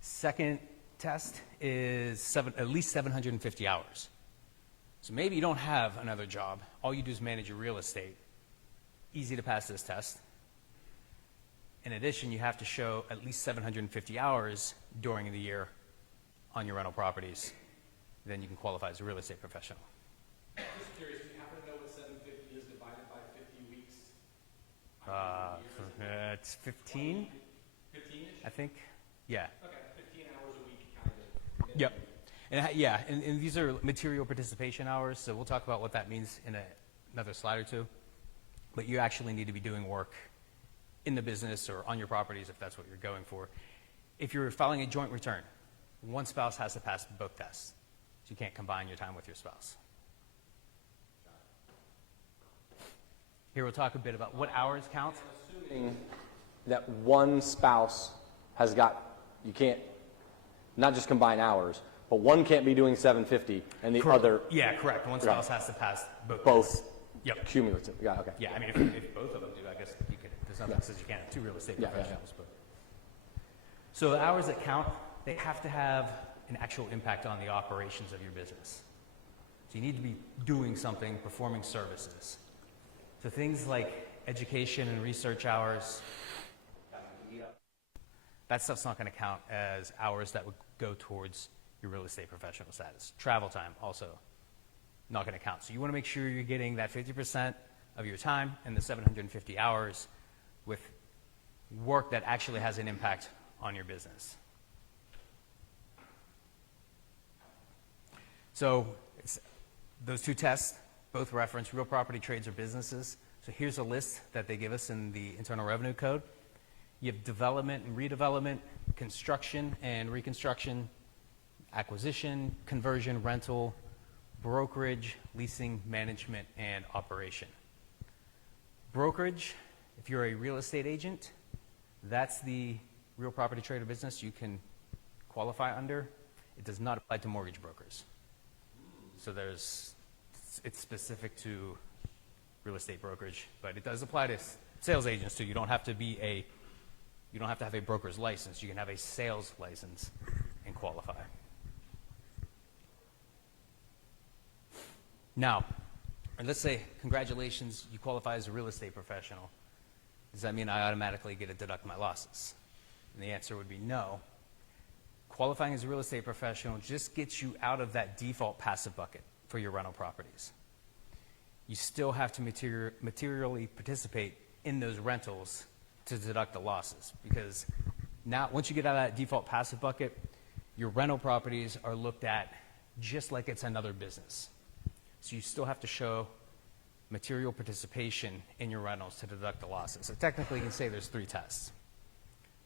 Second test is at least 750 hours. So maybe you don't have another job. All you do is manage your real estate. Easy to pass this test. In addition, you have to show at least 750 hours during the year on your rental properties. Then you can qualify as a real estate professional. Just curious, do you happen to know what 750 is divided by 50 weeks? It's 15, 15-ish? I think. Yeah. Okay, 15 hours a week, kind of. Yep. And these are material participation hours, so we'll talk about what that means in another slide or two. But you actually need to be doing work in the business or on your properties if that's what you're going for. If you're filing a joint return, one spouse has to pass both tests. So you can't combine your time with your spouse. Here we'll talk a bit about what hours count. Assuming that one spouse has got, you can't, not just combine hours, but one can't be doing 750 and the other. Yeah, correct. One spouse has to pass both. Both. Yep. Cumulative. Yeah, okay. Yeah, I mean, if both of them do, I guess you could. There's nothing that says you can't have two real estate professionals. But so the hours that count, they have to have an actual impact on the operations of your business. So you need to be doing something, performing services. So things like education and research hours, that stuff's not going to count as hours that would go towards your real estate professional status. Travel time also not going to count. So you want to make sure you're getting that 50% of your time and the 750 hours with work that actually has an impact on your business. So those two tests both reference real property trades or businesses. So here's a list that they give us in the Internal Revenue Code. You have development and redevelopment, construction and reconstruction, acquisition, conversion, rental, brokerage, leasing, management, and operation. Brokerage, if you're a real estate agent, that's the real property trade or business you can qualify under. It does not apply to mortgage brokers. So it's specific to real estate brokerage, but it does apply to sales agents too. You don't have to have a broker's license. You can have a sales license and qualify. Now, let's say, congratulations, you qualify as a real estate professional. Does that mean I automatically get to deduct my losses? And the answer would be no. Qualifying as a real estate professional just gets you out of that default passive bucket for your rental properties. You still have to materially participate in those rentals to deduct the losses, because now once you get out of that default passive bucket, your rental properties are looked at just like it's another business. So you still have to show material participation in your rentals to deduct the losses. So technically, you can say there's 3 tests.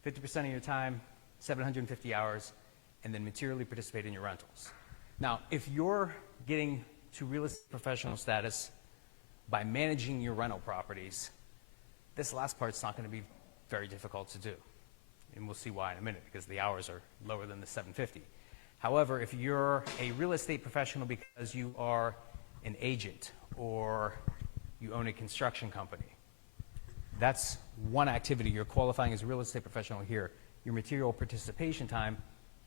50% of your time, 750 hours, and then materially participate in your rentals. Now, if you're getting to real estate professional status by managing your rental properties, this last part's not going to be very difficult to do. And we'll see why in a minute, because the hours are lower than the 750. However, if you're a real estate professional because you are an agent or you own a construction company, that's one activity. You're qualifying as a real estate professional here. Your material participation time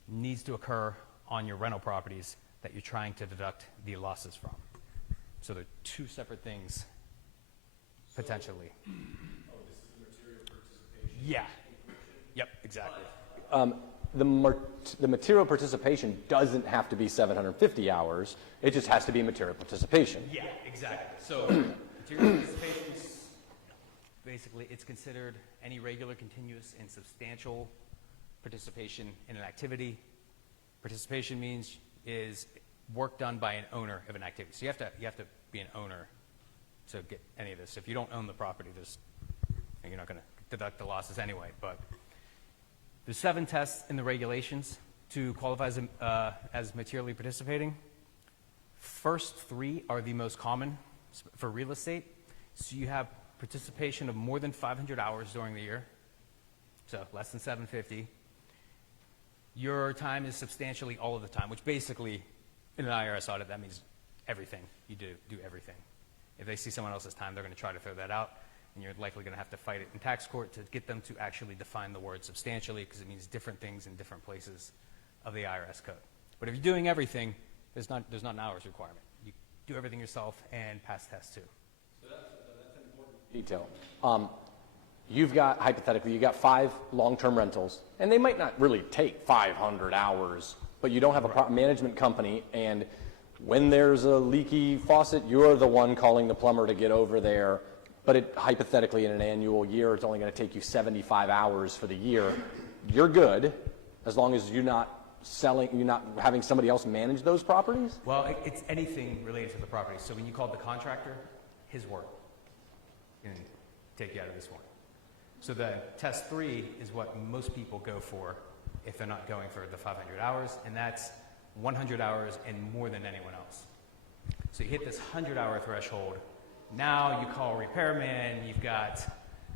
needs to occur on your rental properties that you're trying to deduct the losses from. So they're 2 separate things, potentially. Oh, this is the material participation? Yeah. Yep, exactly. The material participation doesn't have to be 750 hours. It just has to be material participation. Yeah, exactly. So material participation is basically, it's considered any regular, continuous, and substantial participation in an activity. Participation means is work done by an owner of an activity. So you have to be an owner to get any of this. If you don't own the property, you're not going to deduct the losses anyway. But there's 7 tests in the regulations to qualify as materially participating. First 3 are the most common for real estate. So you have participation of more than 500 hours during the year, so less than 750. Your time is substantially all of the time, which basically, in an IRS audit, that means everything. You do everything. If they see someone else's time, they're going to try to throw that out, and you're likely going to have to fight it in tax court to get them to actually define the word substantially, because it means different things in different places of the IRS code. But if you're doing everything, there's not an hours requirement. You do everything yourself and pass tests too. So that's an important detail. Hypothetically, you've got 5 long-term rentals, and they might not really take 500 hours, but you don't have a management company, and when there's a leaky faucet, you're the one calling the plumber to get over there. But hypothetically, in an annual year, it's only going to take you 75 hours for the year. You're good, as long as you're not having somebody else manage those properties? Well, it's anything related to the property. So when you call the contractor, his work can take you out of this one. So the test 3 is what most people go for if they're not going for the 500 hours, and that's 100 hours and more than anyone else. So you hit this 100-hour threshold. Now you call a repairman, you've got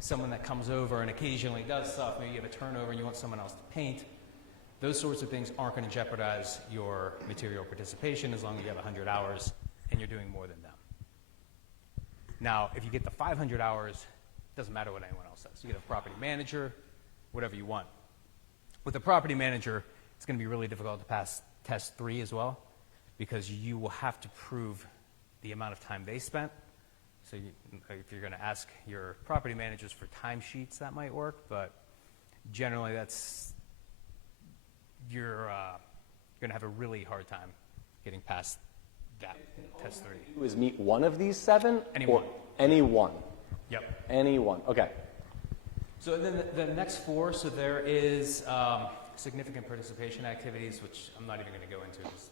someone that comes over and occasionally does stuff, maybe you have a turnover and you want someone else to paint. Those sorts of things aren't going to jeopardize your material participation as long as you have 100 hours and you're doing more than them. Now, if you get the 500 hours, it doesn't matter what anyone else says. You get a property manager, whatever you want. With a property manager, it's going to be really difficult to pass test 3 as well, because you will have to prove the amount of time they spent. So if you're going to ask your property managers for timesheets, that might work, but generally you're going to have a really hard time getting past that test 3. Is meet one of these 7? Anyone. Or any one? Yep. Any one, okay. So then the next 4, so there is significant participation activities, which I'm not even going to go into because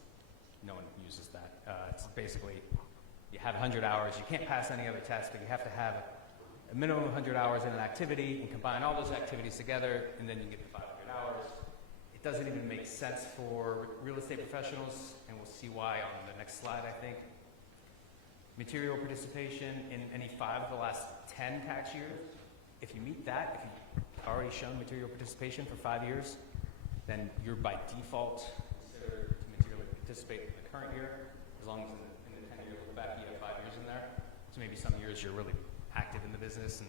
no one uses that. It's basically, you have 100 hours, you can't pass any other test, but you have to have a minimum of 100 hours in an activity and combine all those activities together, and then you get the 500 hours. It doesn't even make sense for real estate professionals, and we'll see why on the next slide, I think. Material participation in any 5 of the last 10 tax years. If you meet that, if you've already shown material participation for 5 years, then you're by default considered to materially participate in the current year, as long as in the 10 years look back you have 5 years in there. So maybe some years you're really active in the business and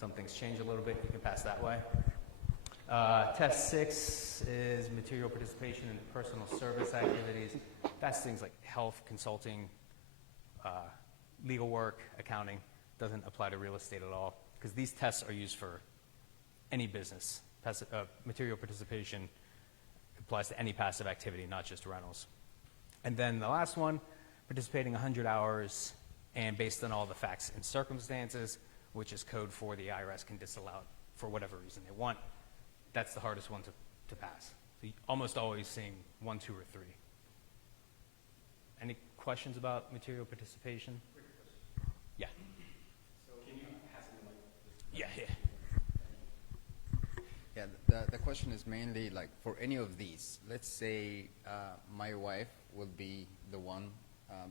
some things change a little bit, you can pass that way. Test 6 is material participation in personal service activities. That's things like health, consulting, legal work, accounting. Doesn't apply to real estate at all, because these tests are used for any business. Material participation applies to any passive activity, not just rentals. And then the last one, participating 100 hours and based on all the facts and circumstances, which is code for the IRS can disallow for whatever reason they want, that's the hardest one to pass. So you're almost always seeing 1, 2, or 3. Any questions about material participation? Yeah. Can you pass it like this? Yeah, yeah. Yeah, the question is mainly like for any of these. Let's say my wife will be the one,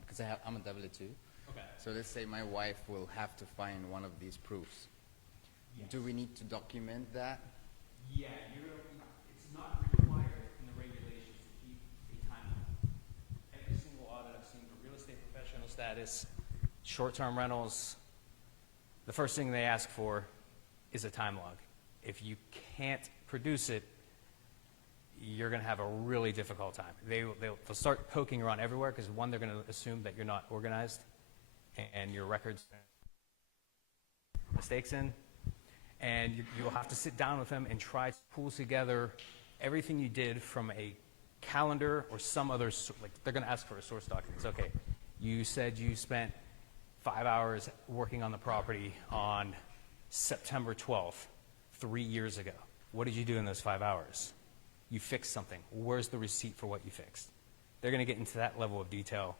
because I'm a W-2. Okay. So let's say my wife will have to find one of these proofs. Yes. Do we need to document that? Yeah, it's not required in the regulations to keep a timeline. Every single audit I've seen for real estate professional status, short-term rentals, the first thing they ask for is a time log. If you can't produce it, you're going to have a really difficult time. They'll start poking around everywhere because, one, they're going to assume that you're not organized and your records mistakes in. And you'll have to sit down with them and try to pull together everything you did from a calendar or some other, like they're going to ask for a source document. It's okay. You said you spent 5 hours working on the property on September 12th, 3 years ago. What did you do in those 5 hours? You fixed something. Where's the receipt for what you fixed? They're going to get into that level of detail.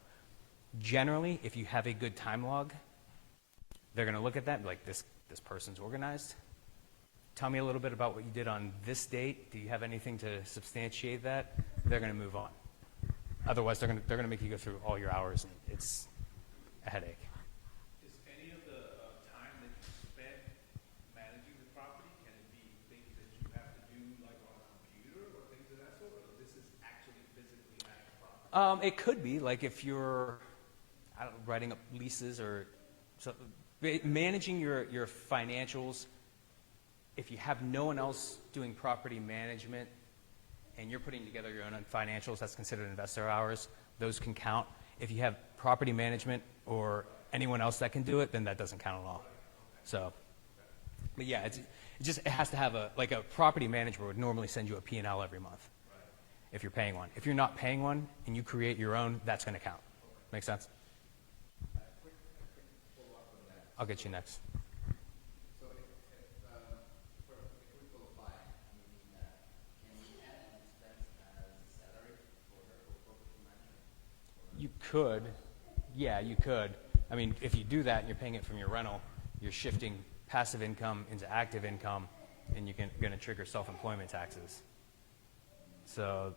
Generally, if you have a good time log, they're going to look at that and be like, this person's organized. Tell me a little bit about what you did on this date. Do you have anything to substantiate that? They're going to move on. Otherwise, they're going to make you go through all your hours, and it's a headache. Is any of the time that you spent managing the property, can it be things that you have to do like on a computer or things of that sort, or this is actually physically at the property? It could be, like if you're writing up leases or managing your financials. If you have no one else doing property management and you're putting together your own financials, that's considered investor hours. Those can count. If you have property management or anyone else that can do it, then that doesn't count at all. So, but yeah, it has to have a property manager would normally send you a P&L every month if you're paying one. If you're not paying one and you create your own, that's going to count. Make sense? I'll get you next. So if we qualify, can we add an expense as a salary for her for property management? You could. Yeah, you could. I mean, if you do that and you're paying it from your rental, you're shifting passive income into active income, and you're going to trigger self-employment taxes. So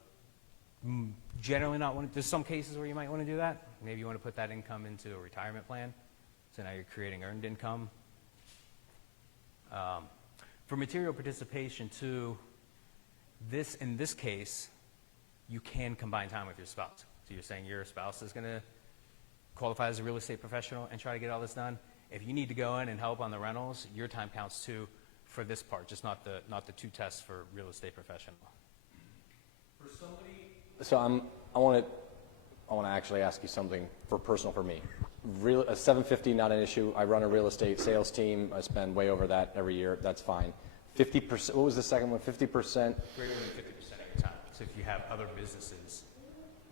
generally not one. There's some cases where you might want to do that. Maybe you want to put that income into a retirement plan. So now you're creating earned income. For material participation too, in this case, you can combine time with your spouse. So you're saying your spouse is going to qualify as a real estate professional and try to get all this done. If you need to go in and help on the rentals, your time counts too for this part, just not the 2 tests for real estate professional. For somebody, So I want to actually ask you something personal for me. A 750, not an issue. I run a real estate sales team. I spend way over that every year. That's fine. 50%. What was the second one? 50%. Greater than 50% of your time. So if you have other businesses.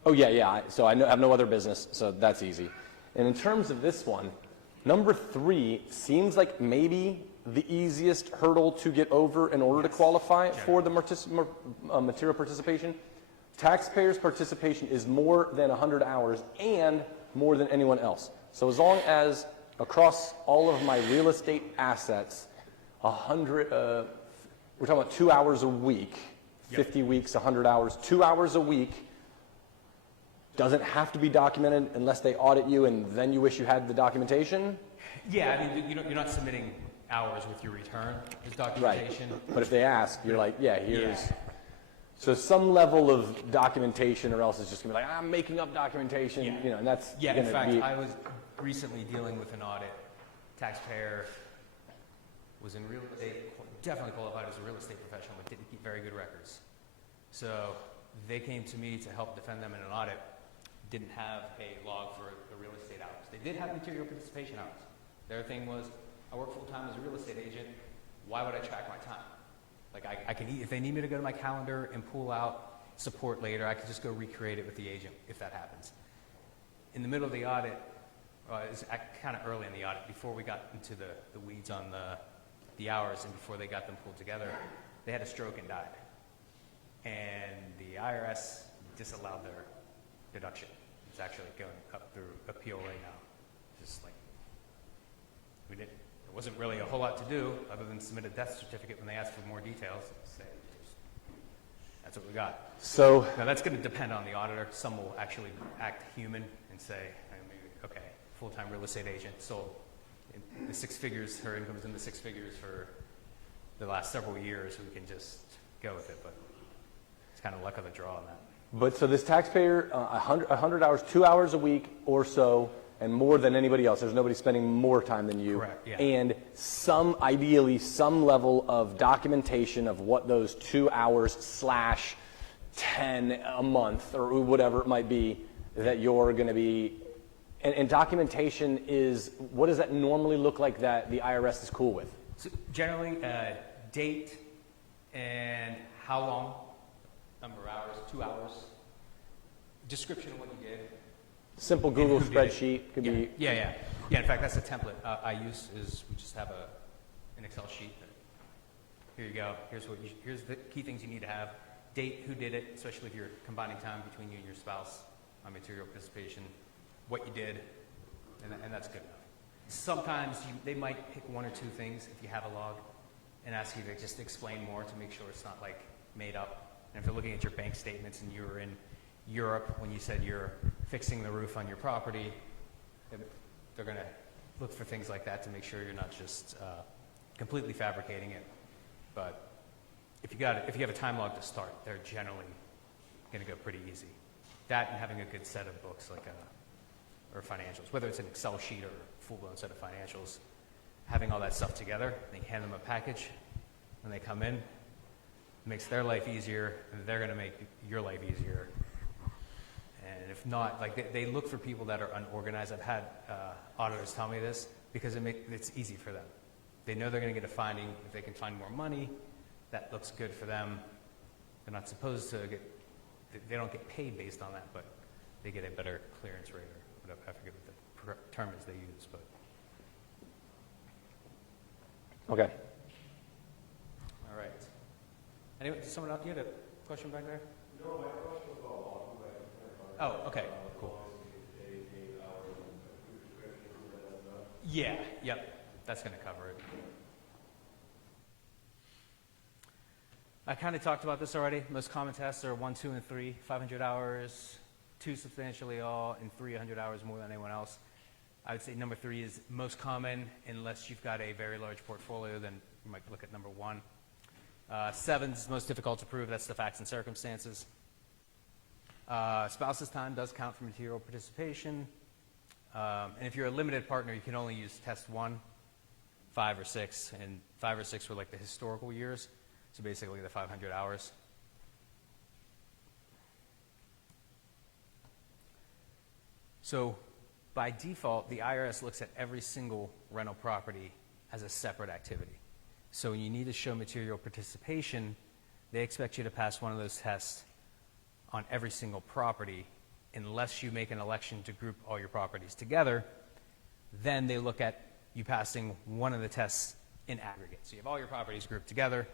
Oh yeah. So I have no other business, so that's easy. And in terms of this one, number 3 seems like maybe the easiest hurdle to get over in order to qualify for the material participation. Taxpayers' participation is more than 100 hours and more than anyone else. So as long as across all of my real estate assets, 100, we're talking about 2 hours a week, 50 weeks, 100 hours, 2 hours a week, doesn't have to be documented unless they audit you and then you wish you had the documentation? Yeah, I mean, you're not submitting hours with your return as documentation. Right. But if they ask, you're like, yeah, here's... Yeah. So some level of documentation, or else it's just going to be like, I'm making up documentation, and that's in fact, I was recently dealing with an audit. Taxpayer was in real estate, definitely qualified as a real estate professional, but didn't keep very good records. So they came to me to help defend them in an audit. Didn't have a log for the real estate hours. They did have material participation hours. Their thing was, I work full-time as a real estate agent. Why would I track my time? Like I can, if they need me to go to my calendar and pull out support later, I could just go recreate it with the agent if that happens. In the middle of the audit, it's kind of early in the audit, before we got into the weeds on the the hours, and before they got them pulled together, they had a stroke and died. And the IRS disallowed their deduction. It's actually going up through appeal right now. Just like, there wasn't really a whole lot to do other than submit a death certificate when they asked for more details. Say, that's what we got. So Now that's going to depend on the auditor. Some will actually act human and say, okay, full-time real estate agent sold in the six figures, her income's in the six figures for the last several years, we can just go with it, but it's kind of luck of the draw on that. But so this taxpayer, 100 hours, 2 hours a week or so, and more than anybody else. There's nobody spending more time than you. Correct, yeah. And ideally, some level of documentation of what those 2 hours / 10 a month or whatever it might be that you're going to be. And documentation is, what does that normally look like that the IRS is cool with? So generally, date and how long, number of hours, 2 hours, description of what you did. Simple Google spreadsheet could yeah. be. Yeah. In fact, that's a template I use. Is we just have an Excel sheet. Here you go. Here's the key things you need to have. Date, who did it, especially if you're combining time between you and your spouse on material participation, what you did, and that's good enough. Sometimes they might pick one or two things if you have a log and ask you to just explain more to make sure it's not like made up. And if they're looking at your bank statements and you were in Europe when you said you're fixing the roof on your property, they're going to look for things like that to make sure you're not just completely fabricating it. But if you have a time log to start, they're generally going to go pretty easy. That and having a good set of books or financials, whether it's an Excel sheet or a full-blown set of financials, having all that stuff together, they hand them a package when they come in, it makes their life easier, and they're going to make your life easier. And if not, like they look for people that are unorganized. I've had auditors tell me this because it's easy for them. They know they're going to get a finding. If they can find more money, that looks good for them. They're not supposed to they don't get paid based on that, but they get a better clearance rate or whatever. I forget what the term is they use, but. Okay. All right. Anyone, someone else, you had a question back there? No, my question was about logging. Oh, okay, cool. Yeah, yep, that's going to cover it. I kind of talked about this already. Most common tests are 1, 2, and 3, 500 hours, 2 substantially all, and 300 hours more than anyone else. I would say number 3 is most common unless you've got a very large portfolio, then you might look at number 1. 7 is most difficult to prove. That's the facts and circumstances. Spouse's time does count for material participation. And if you're a limited partner, you can only use test 1, 5, or 6. And 5 or 6 were like the historical years. So basically the 500 hours. So by default, the IRS looks at every single rental property as a separate activity. So when you need to show material participation, they expect you to pass one of those tests on every single property unless you make an election to group all your properties together. Then they look at you passing one of the tests in aggregate. So you have all your properties grouped together.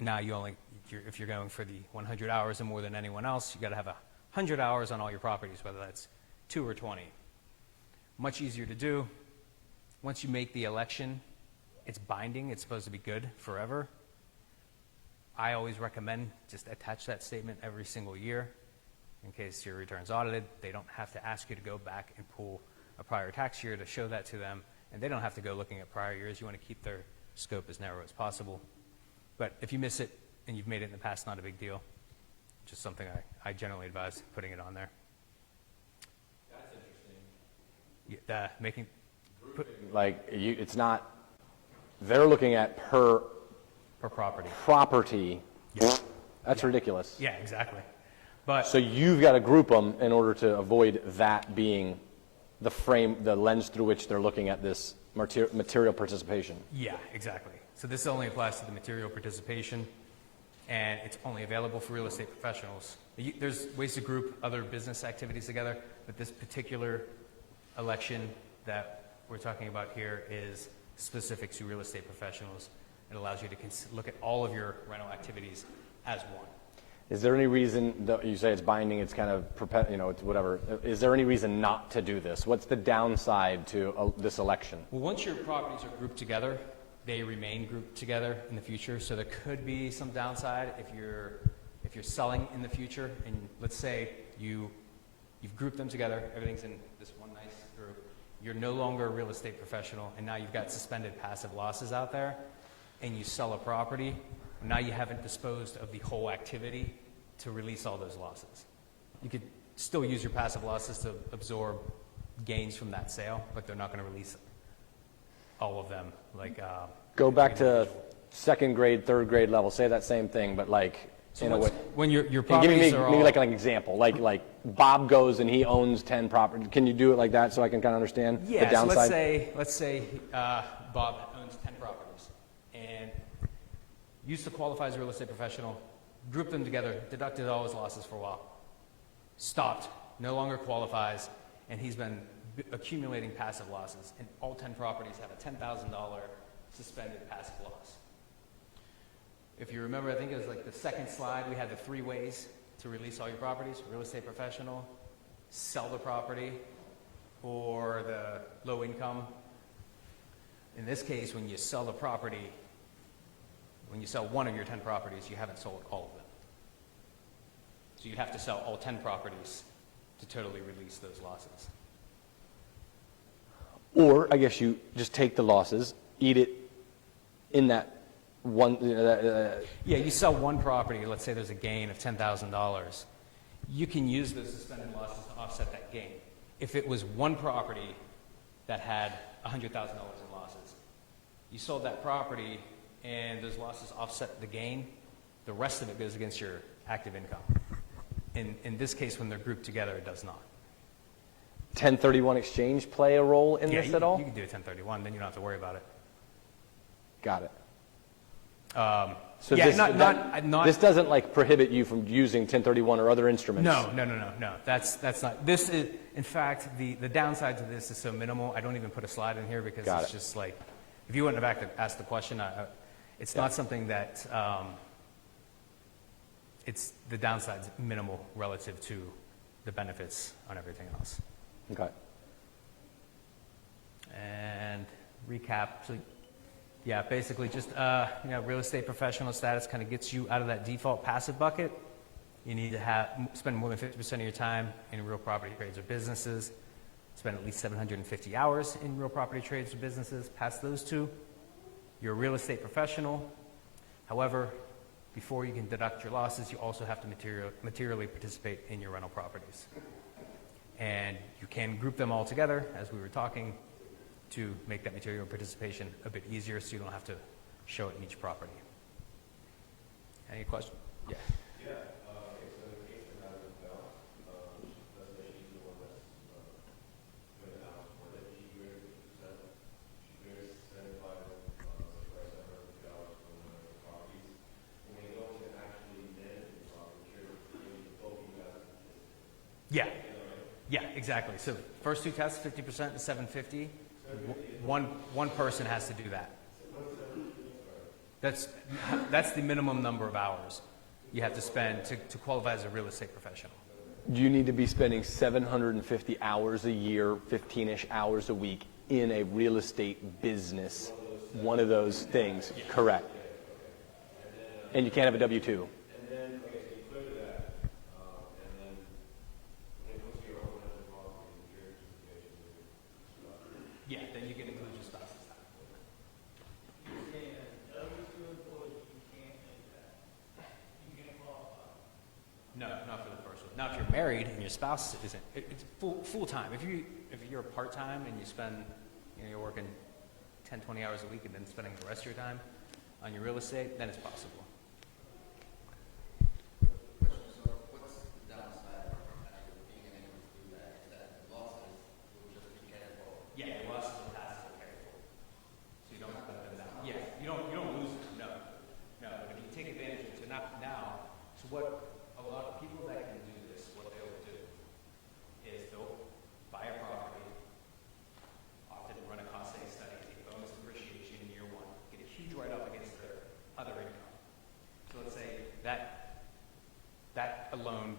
Now if you're going for the 100 hours and more than anyone else, you got to have 100 hours on all your properties, whether that's 2 or 20. Much easier to do. Once you make the election, it's binding. It's supposed to be good forever. I always recommend just attach that statement every single year in case your return's audited. They don't have to ask you to go back and pull a prior tax year to show that to them, and they don't have to go looking at prior years. You want to keep their scope as narrow as possible. But if you miss it and you've made it in the past, not a big deal. Just something I generally advise putting it on there. That's interesting. Yeah, it's not. They're looking at per property. Yeah. That's ridiculous. Yeah, exactly. But so you've got to group them in order to avoid that being the lens through which they're looking at this material participation. Yeah, exactly. So this only applies to the material participation, and it's only available for real estate professionals. There's ways to group other business activities together, but this particular election that we're talking about here is specific to real estate professionals. It allows you to look at all of your rental activities as one. Is there any reason that you say it's binding? It's kind of it's whatever. Is there any reason not to do this? What's the downside to this election? Well, once your properties are grouped together, they remain grouped together in the future. So there could be some downside if you're selling in the future, and let's say you've grouped them together. Everything's in this one nice group. You're no longer a real estate professional, and now you've got suspended passive losses out there, and you sell a property. Now you haven't disposed of the whole activity to release all those losses. You could still use your passive losses to absorb gains from that sale, but they're not going to release all of them. Go back to second grade, third grade level. Say that same thing, but so in a way. When your And properties give are me all, like an example. Like Bob goes and he owns 10 properties. Can you do it like that so I can kind of understand the yeah. So downside? let's say Bob owns 10 properties and used to qualify as a real estate professional, grouped them together, deducted all his losses for a while, stopped, no longer qualifies, and he's been accumulating passive losses. And all 10 properties have a $10,000 suspended passive loss. If you remember, I think it was like the second slide, we had the 3 ways to release all your properties: real estate professional, sell the property, or the low income. In this case, when you sell the property, when you sell one of your 10 properties, you haven't sold all of them. So you'd have to sell all 10 properties to totally release those losses. Or I guess you just take the losses, eat it in that one. Yeah, you sell one property, let's say there's a gain of $10,000. You can use those suspended losses to offset that gain. If it was one property that had $100,000 in losses, you sold that property and those losses offset the gain, the rest of it goes against your active income. In this case, when they're grouped together, it does not. 1031 exchange play a role in Yeah, this at all? You can do a 1031, then you don't have to worry about it. Got it. So yeah, this doesn't prohibit you from using 1031 or other instruments? No. That's not. This is, in fact, the downside to this is so minimal. I don't even put a slide in here because it's just like, if you wouldn't have asked the question, it's not something that, the downside's minimal relative to the benefits on everything else. Okay. And recap. So, yeah, basically just real estate professional status kind of gets you out of that default passive bucket. You need to spend more than 50% of your time in real property trades or businesses. Spend at least 750 hours in real property trades or businesses. Past those two, you're a real estate professional. However, before you can deduct your losses, you also have to materially participate in your rental properties. And you can group them all together, as we were talking, to make that material participation a bit easier so you don't have to show it in each property. Any questions? Yeah. Yeah, exactly. So first two tests, 50% to 750. One person has to do that. That's the minimum number of hours you have to spend to qualify as a real estate professional. Do you need to be spending 750 hours a year, 15-ish hours a week in a real estate business? One of those things, correct. And you can't have a W-2. Yeah, then you can include your spouse's time. No, not for the first one. Now, if you're married and your spouse isn't, it's full time. If you're part time and you spend, you're working 10, 20 hours a week and then spending the rest of your time on your real estate, then it's possible.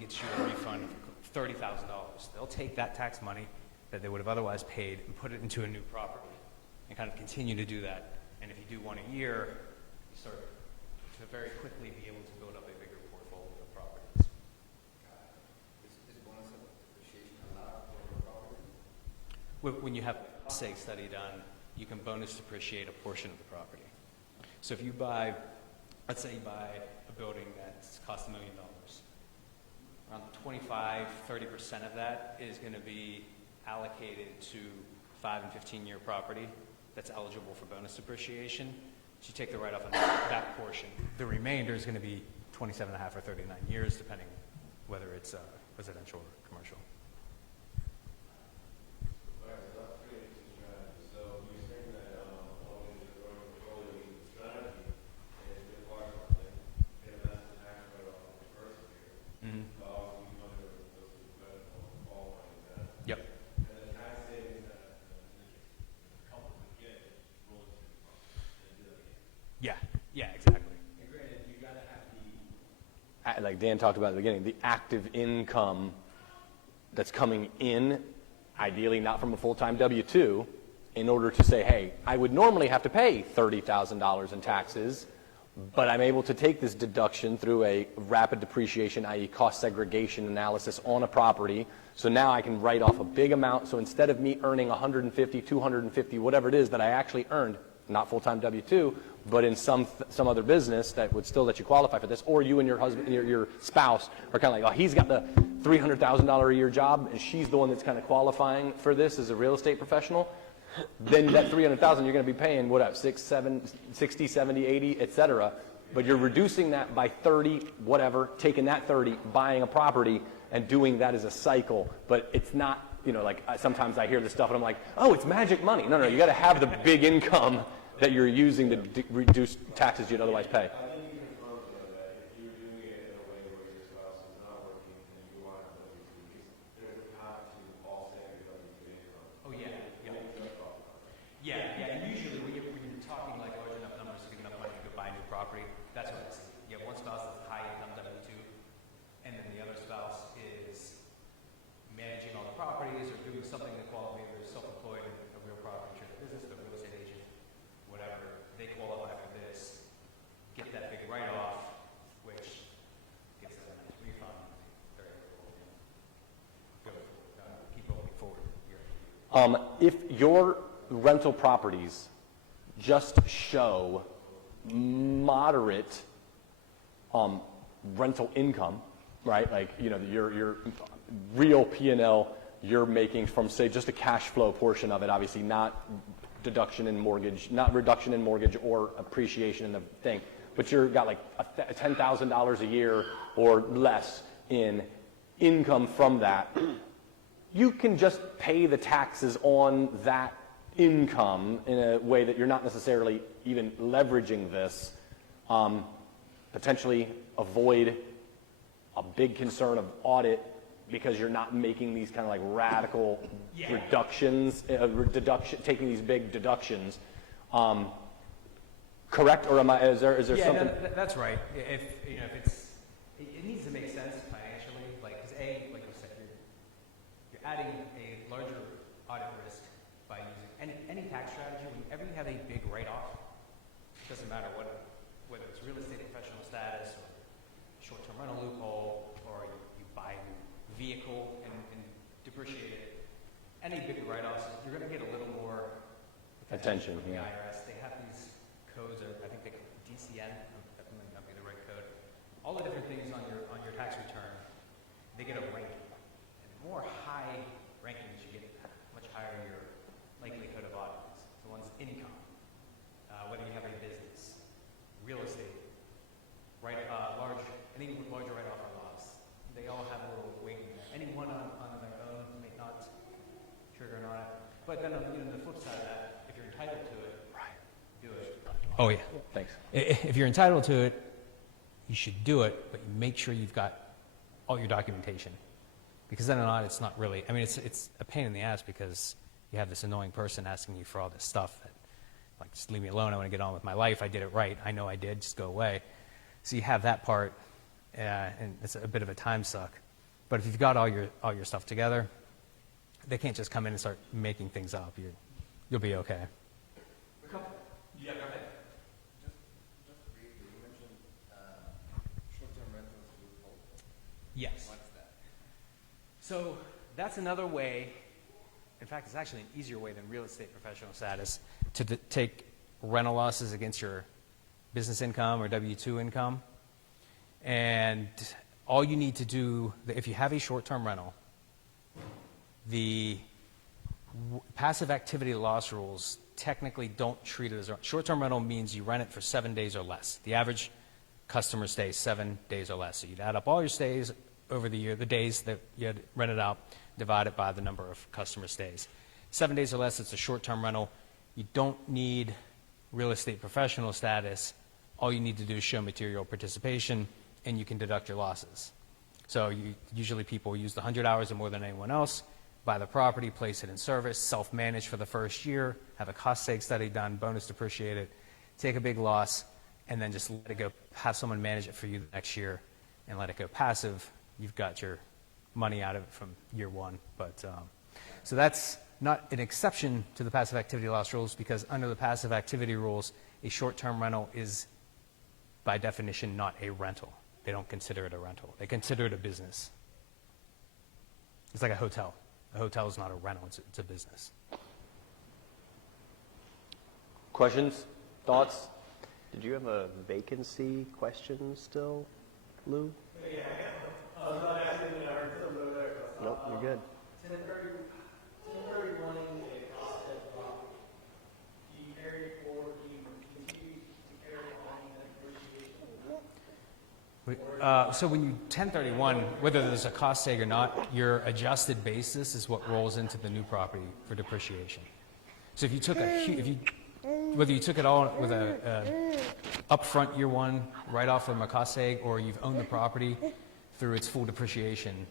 gets you a refund of $30,000. They'll take that tax money that they would have otherwise paid and put it into a new property and kind of continue to do that. And if you do one a year, you start to very quickly be able to build up a bigger portfolio of properties. Is bonus of depreciation allowed for property? When you have a SEG study done, you can bonus depreciate a portion of the property. So if you buy, let's say you buy a building that's cost $1 million, around 25–30% of that is going to be allocated to 5 and 15-year property that's eligible for bonus depreciation. So you take the write-off on that portion. The remainder is going to be 27.5 or 39 years, depending whether it's residential or commercial. Yep. Yeah, exactly. Like Dan talked about at the beginning, the active income that's coming in, ideally not from a full-time W-2, in order to say, hey, I would normally have to pay $30,000 in taxes, but I'm able to take this deduction through a rapid depreciation, i.e. cost segregation analysis on a property. So now I can write off a big amount. So instead of me earning 150, 250, whatever it is that I actually earned, not full-time W-2, but in some other business that would still let you qualify for this, or you and your husband, your spouse are kind of like, oh, he's got the $300,000 a year job, and she's the one that's kind of qualifying for this as a real estate professional. Then that $300,000 you're going to be paying, what up, 6, 7, 60, 70, 80, et cetera. But you're reducing that by 30, whatever, taking that 30, buying a property, and doing that as a cycle. But it's not, like sometimes I hear this stuff and I'm like, oh, it's magic money. No, you got to have the big income that you're using to reduce taxes you'd otherwise pay. Yeah, and usually when you're talking like large enough numbers to get enough money to go buy a new property, that's what it's. You have one spouse that's high income W-2, and then the other spouse is managing all the properties or doing something that qualifies, either self-employed, a real property business, a real estate agent, whatever. They qualify for this, get that big write-off, which gets them a nice refund. Very cool. Keep going forward. If your rental properties just show moderate rental income, right? Like, your real P&L you're making from, say, just a cash flow portion of it, obviously not deduction in mortgage, not reduction in mortgage or appreciation in the thing, but you've got like $10,000 a year or less in income from that, you can just pay the taxes on that income in a way that you're not necessarily even leveraging this, potentially avoid a big concern of audit because you're not making these kind of like radical reductions, taking these big deductions. Correct, or is there something? No, that's right. If it needs to make sense financially, like because like you said, you're adding a larger audit risk by using any tax strategy. Whenever you have a big write-off, it doesn't matter whether it's real estate professional status or short-term rental loophole, or you buy a new vehicle and depreciate it. Any big write-offs, you're going to get a little more attention from the IRS. They have these codes, I think they call it DCN. That might not be the right code. All the different things on your tax return, they get a ranking. And the more high rankings you get, much higher your likelihood of audits. So one's income, whether you have a business, real estate, any larger write-off or loss. They all have a little weighting. Any one on their own may not trigger an audit. But then on the flip side of that, if you're entitled to it, do it. Oh yeah. Thanks. If you're entitled to it, you should do it, but you make sure you've got all your documentation. Because then an audit's not really, it's a pain in the ass because you have this annoying person asking you for all this stuff that, like, just leave me alone, I want to get on with my life, I did it right, I know I did, just go away. So you have that part, and it's a bit of a time suck. But if you've got all your stuff together, they can't just come in and start making things up. You'll be okay. Yeah, go ahead. Just briefly, you mentioned short-term rentals loophole. Yes. What's that? So that's another way. In fact, it's actually an easier way than real estate professional status to take rental losses against your business income or W-2 income. And all you need to do, if you have a short-term rental, the passive activity loss rules technically don't treat it as a short-term rental. Means you rent it for 7 days or less. The average customer stays 7 days or less. So you'd add up all your stays over the year, the days that you had rented out, divide it by the number of customer stays. 7 days or less, it's a short-term rental. You don't need real estate professional status. All you need to do is show material participation, and you can deduct your losses. So usually people use the 100 hours or more than anyone else, buy the property, place it in service, self-manage for the first year, have a cost-seg study done, bonus depreciate it, take a big loss, and then just let it go, have someone manage it for you the next year, and let it go passive. You've got your money out of it from year one. But so that's not an exception to the passive activity loss rules, because under the passive activity rules, a short-term rental is by definition not a rental. They don't consider it a rental. They consider it a business. It's like a hotel. A hotel is not a rental, it's a business. Questions? Thoughts? Did you have a vacancy question still, Lou? Yeah, I was not asking you, I heard something over there. Nope, you're good. 1031 is a offset property. Do you carry forward, do you continue to carry on that depreciation? So when you 1031, whether there's a cost seg or not, your adjusted basis is what rolls into the new property for depreciation. So if you took whether you took it all with a upfront year one, right off from a cost seg, or you've owned the property through its full depreciation,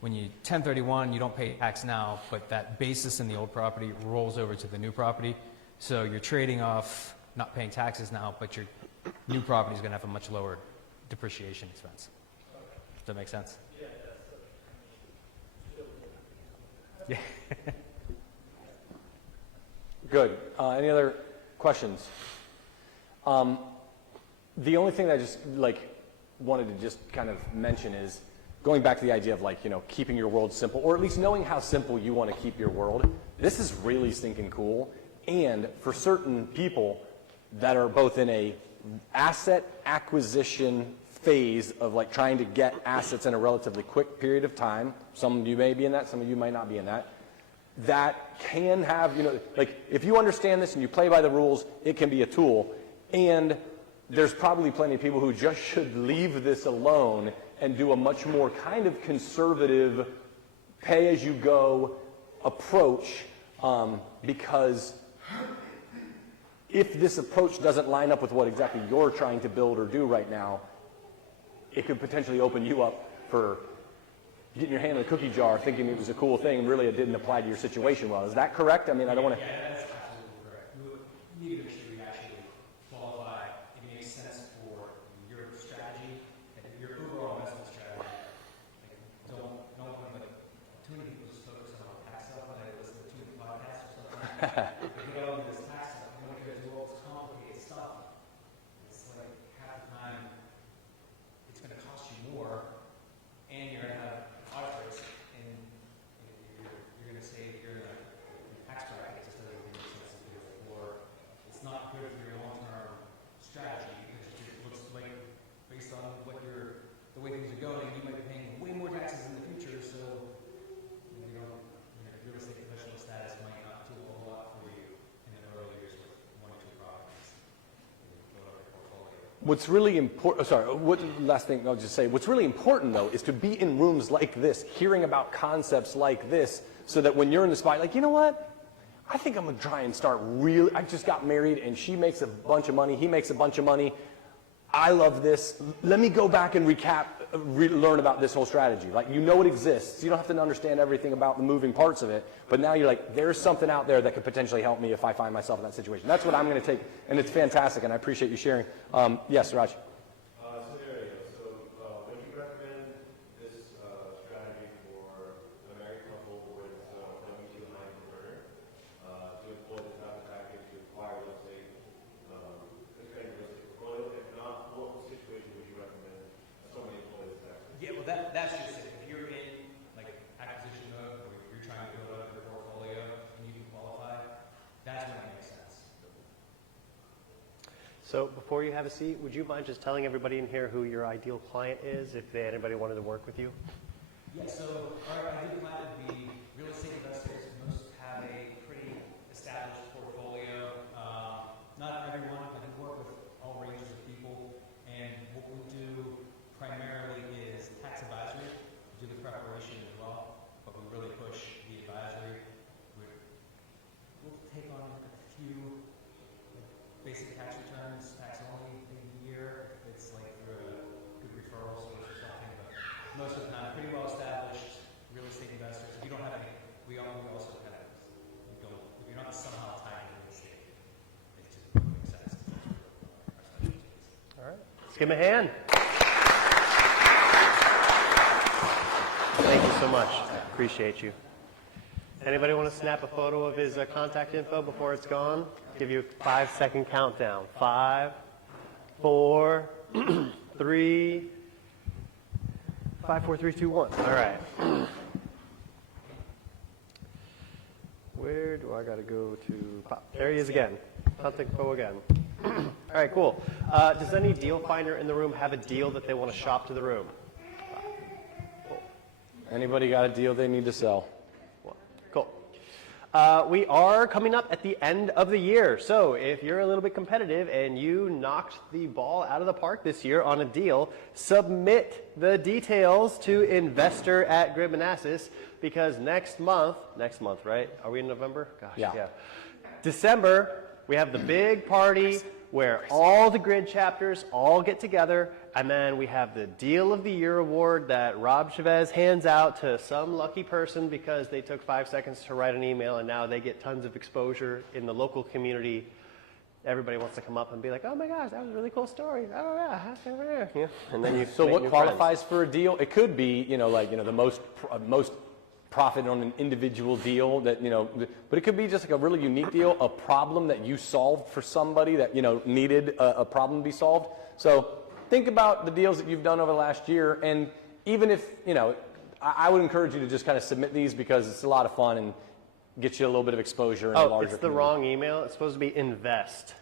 when you 1031, you don't pay tax now, but that basis in the old property rolls over to the new property. So you're trading off not paying taxes now, but your new property is going to have a much lower depreciation expense. Does that make sense? Yeah. Good. Any other questions? The only thing that I just wanted to just kind of mention is going back to the idea of keeping your world simple, or at least knowing how simple you want to keep your world. This is really stinking cool. And for certain people that are both in a asset acquisition phase of trying to get assets in a relatively quick period of time, some of you may be in that, some of you might not be in that, that can have, if you understand this and you play by the rules, it can be a tool. And there's probably plenty of people who just should leave this alone and do a much more kind of conservative pay-as-you-go approach, because if this approach doesn't line up with what exactly you're trying to build or do right now, it could potentially open you up for getting your hand in a cookie jar thinking it was a cool thing and really it didn't apply to your situation well. Is that correct? I mean, I don't want to... Yeah, that's absolutely correct. We need to make sure we actually qualify. It makes sense for your strategy and your overall investment strategy. Don't too many people just focus on tax stuff when they listen to too many podcasts or something like that. If you get all this tax stuff, you want to do all this complicated stuff. It's like half the time it's going to cost you more, and you're going to have auditors, and you're going to say you're in a tax bracket. It just doesn't make sense to do it. Or it's not good for your long-term strategy because it looks like, based on the way things are going, you might be paying way more taxes in the future. So your real estate professional status might not do a whole lot for you in the early years with one or two properties. What's really important, last thing I'll just say, what's really important though is to be in rooms like this, hearing about concepts like this, so that when you're in the spot, you know what? I think I'm going to try and start I just got married and she makes a bunch of money, he makes a bunch of money. I love this. Let me go back and learn about this whole strategy. It exists. You don't have to understand everything about the moving parts of it, but now you're there's something out there that could potentially help me if I find myself in that situation. That's what I'm going to take, and it's fantastic, and I appreciate you sharing. Yes, Raj? So there you go. So would you recommend this strategy that's just it. If you're in like acquisition mode, or you're trying to build up your portfolio and you can qualify, that's when it makes sense. So before you have a seat, would you mind just telling everybody in here who your ideal client is, if anybody wanted to work with you? Yeah, so our ideal client would be real estate investors. Most have a pretty established portfolio. Not everyone. I do work with all ranges of people, and what we do primarily is tax advisory. We do the preparation as well, but we really push the advisory. We'll take on a few basic tax returns, tax only in a year, if it's like through a good referral source or something, but most of the time, pretty well established real estate investors. If you don't have any, we also kind of, if you're not somehow tied to real estate, it just makes sense. All right, let's give him a hand. Thank you so much. Appreciate you. Anybody want to snap a photo of his contact info before it's gone? Give you a 5-second countdown. 5, 4, 3, 5, 4, 3, 2, 1. All right. Where do I got to go to? There he is again. Contact info again. All right, cool. Does any deal finder in the room have a deal that they want to shop to the room? Anybody got a deal they need to sell? Cool. We are coming up at the end of the year, so if you're a little bit competitive and you knocked the ball out of the park this year on a deal, submit the details to investor@Manassas, because next month, right? Are we in November? Gosh, Yeah. December, we have the big party where all the grid chapters all get together, and then we have the Deal of the Year award that Rob Chavez hands out to some lucky person because they took 5 seconds to write an email, and now they get tons of exposure in the local community. Everybody wants to come up and be like, "Oh my gosh, that was a really cool story. Oh yeah, yeah." And then you. So make what new qualifies for a deal? It could be, the most profit on an individual deal that, but it could be just like a really unique deal, a problem that you solved for somebody that, needed a problem to be solved. So think about the deals that you've done over the last year, and even if, I would encourage you to just kind of submit these because it's a lot of fun and gets you a little bit of exposure in a larger it's the community. wrong email. It's supposed to be invest,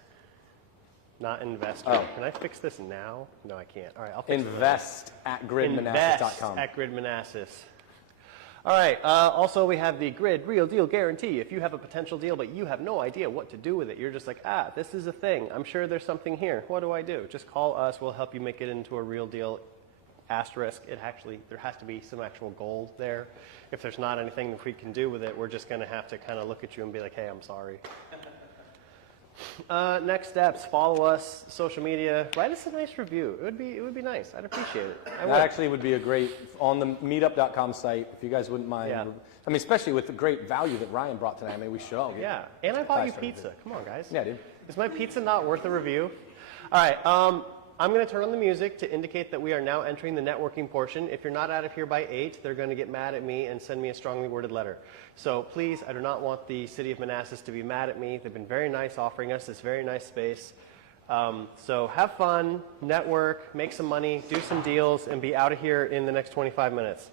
not investor. Oh. Can I fix this now? No, I can't. All right, I'll fix it later. Invest@gridmanassas.com. Invest@gridmanassas. All right, also we have the Grid Real Deal Guarantee. If you have a potential deal but you have no idea what to do with it, you're just like, this is a thing. I'm sure there's something here. What do I do? Just call us. We'll help you make it into a real deal. Asterisk, there has to be some actual gold there. If there's not anything that we can do with it, we're just going to have to kind of look at you and be like, hey, I'm sorry. Next steps, follow us, social media, write us a nice review. It would be nice. I'd appreciate it. That actually would be a great, on the meetup.com site, if you guys wouldn't mind. Yeah. I mean, especially with the great value that Ryan brought tonight. I mean, we should all get Yeah, and I bought you Nice. pizza. Come on, guys. Yeah, dude. Is my pizza not worth a review? All right, I'm going to turn on the music to indicate that we are now entering the networking portion. If you're not out of here by 8, they're going to get mad at me and send me a strongly worded letter. So please, I do not want the city of Manassas to be mad at me. They've been very nice offering us this very nice space. So have fun, network, make some money, do some deals, and be out of here in the next 25 minutes.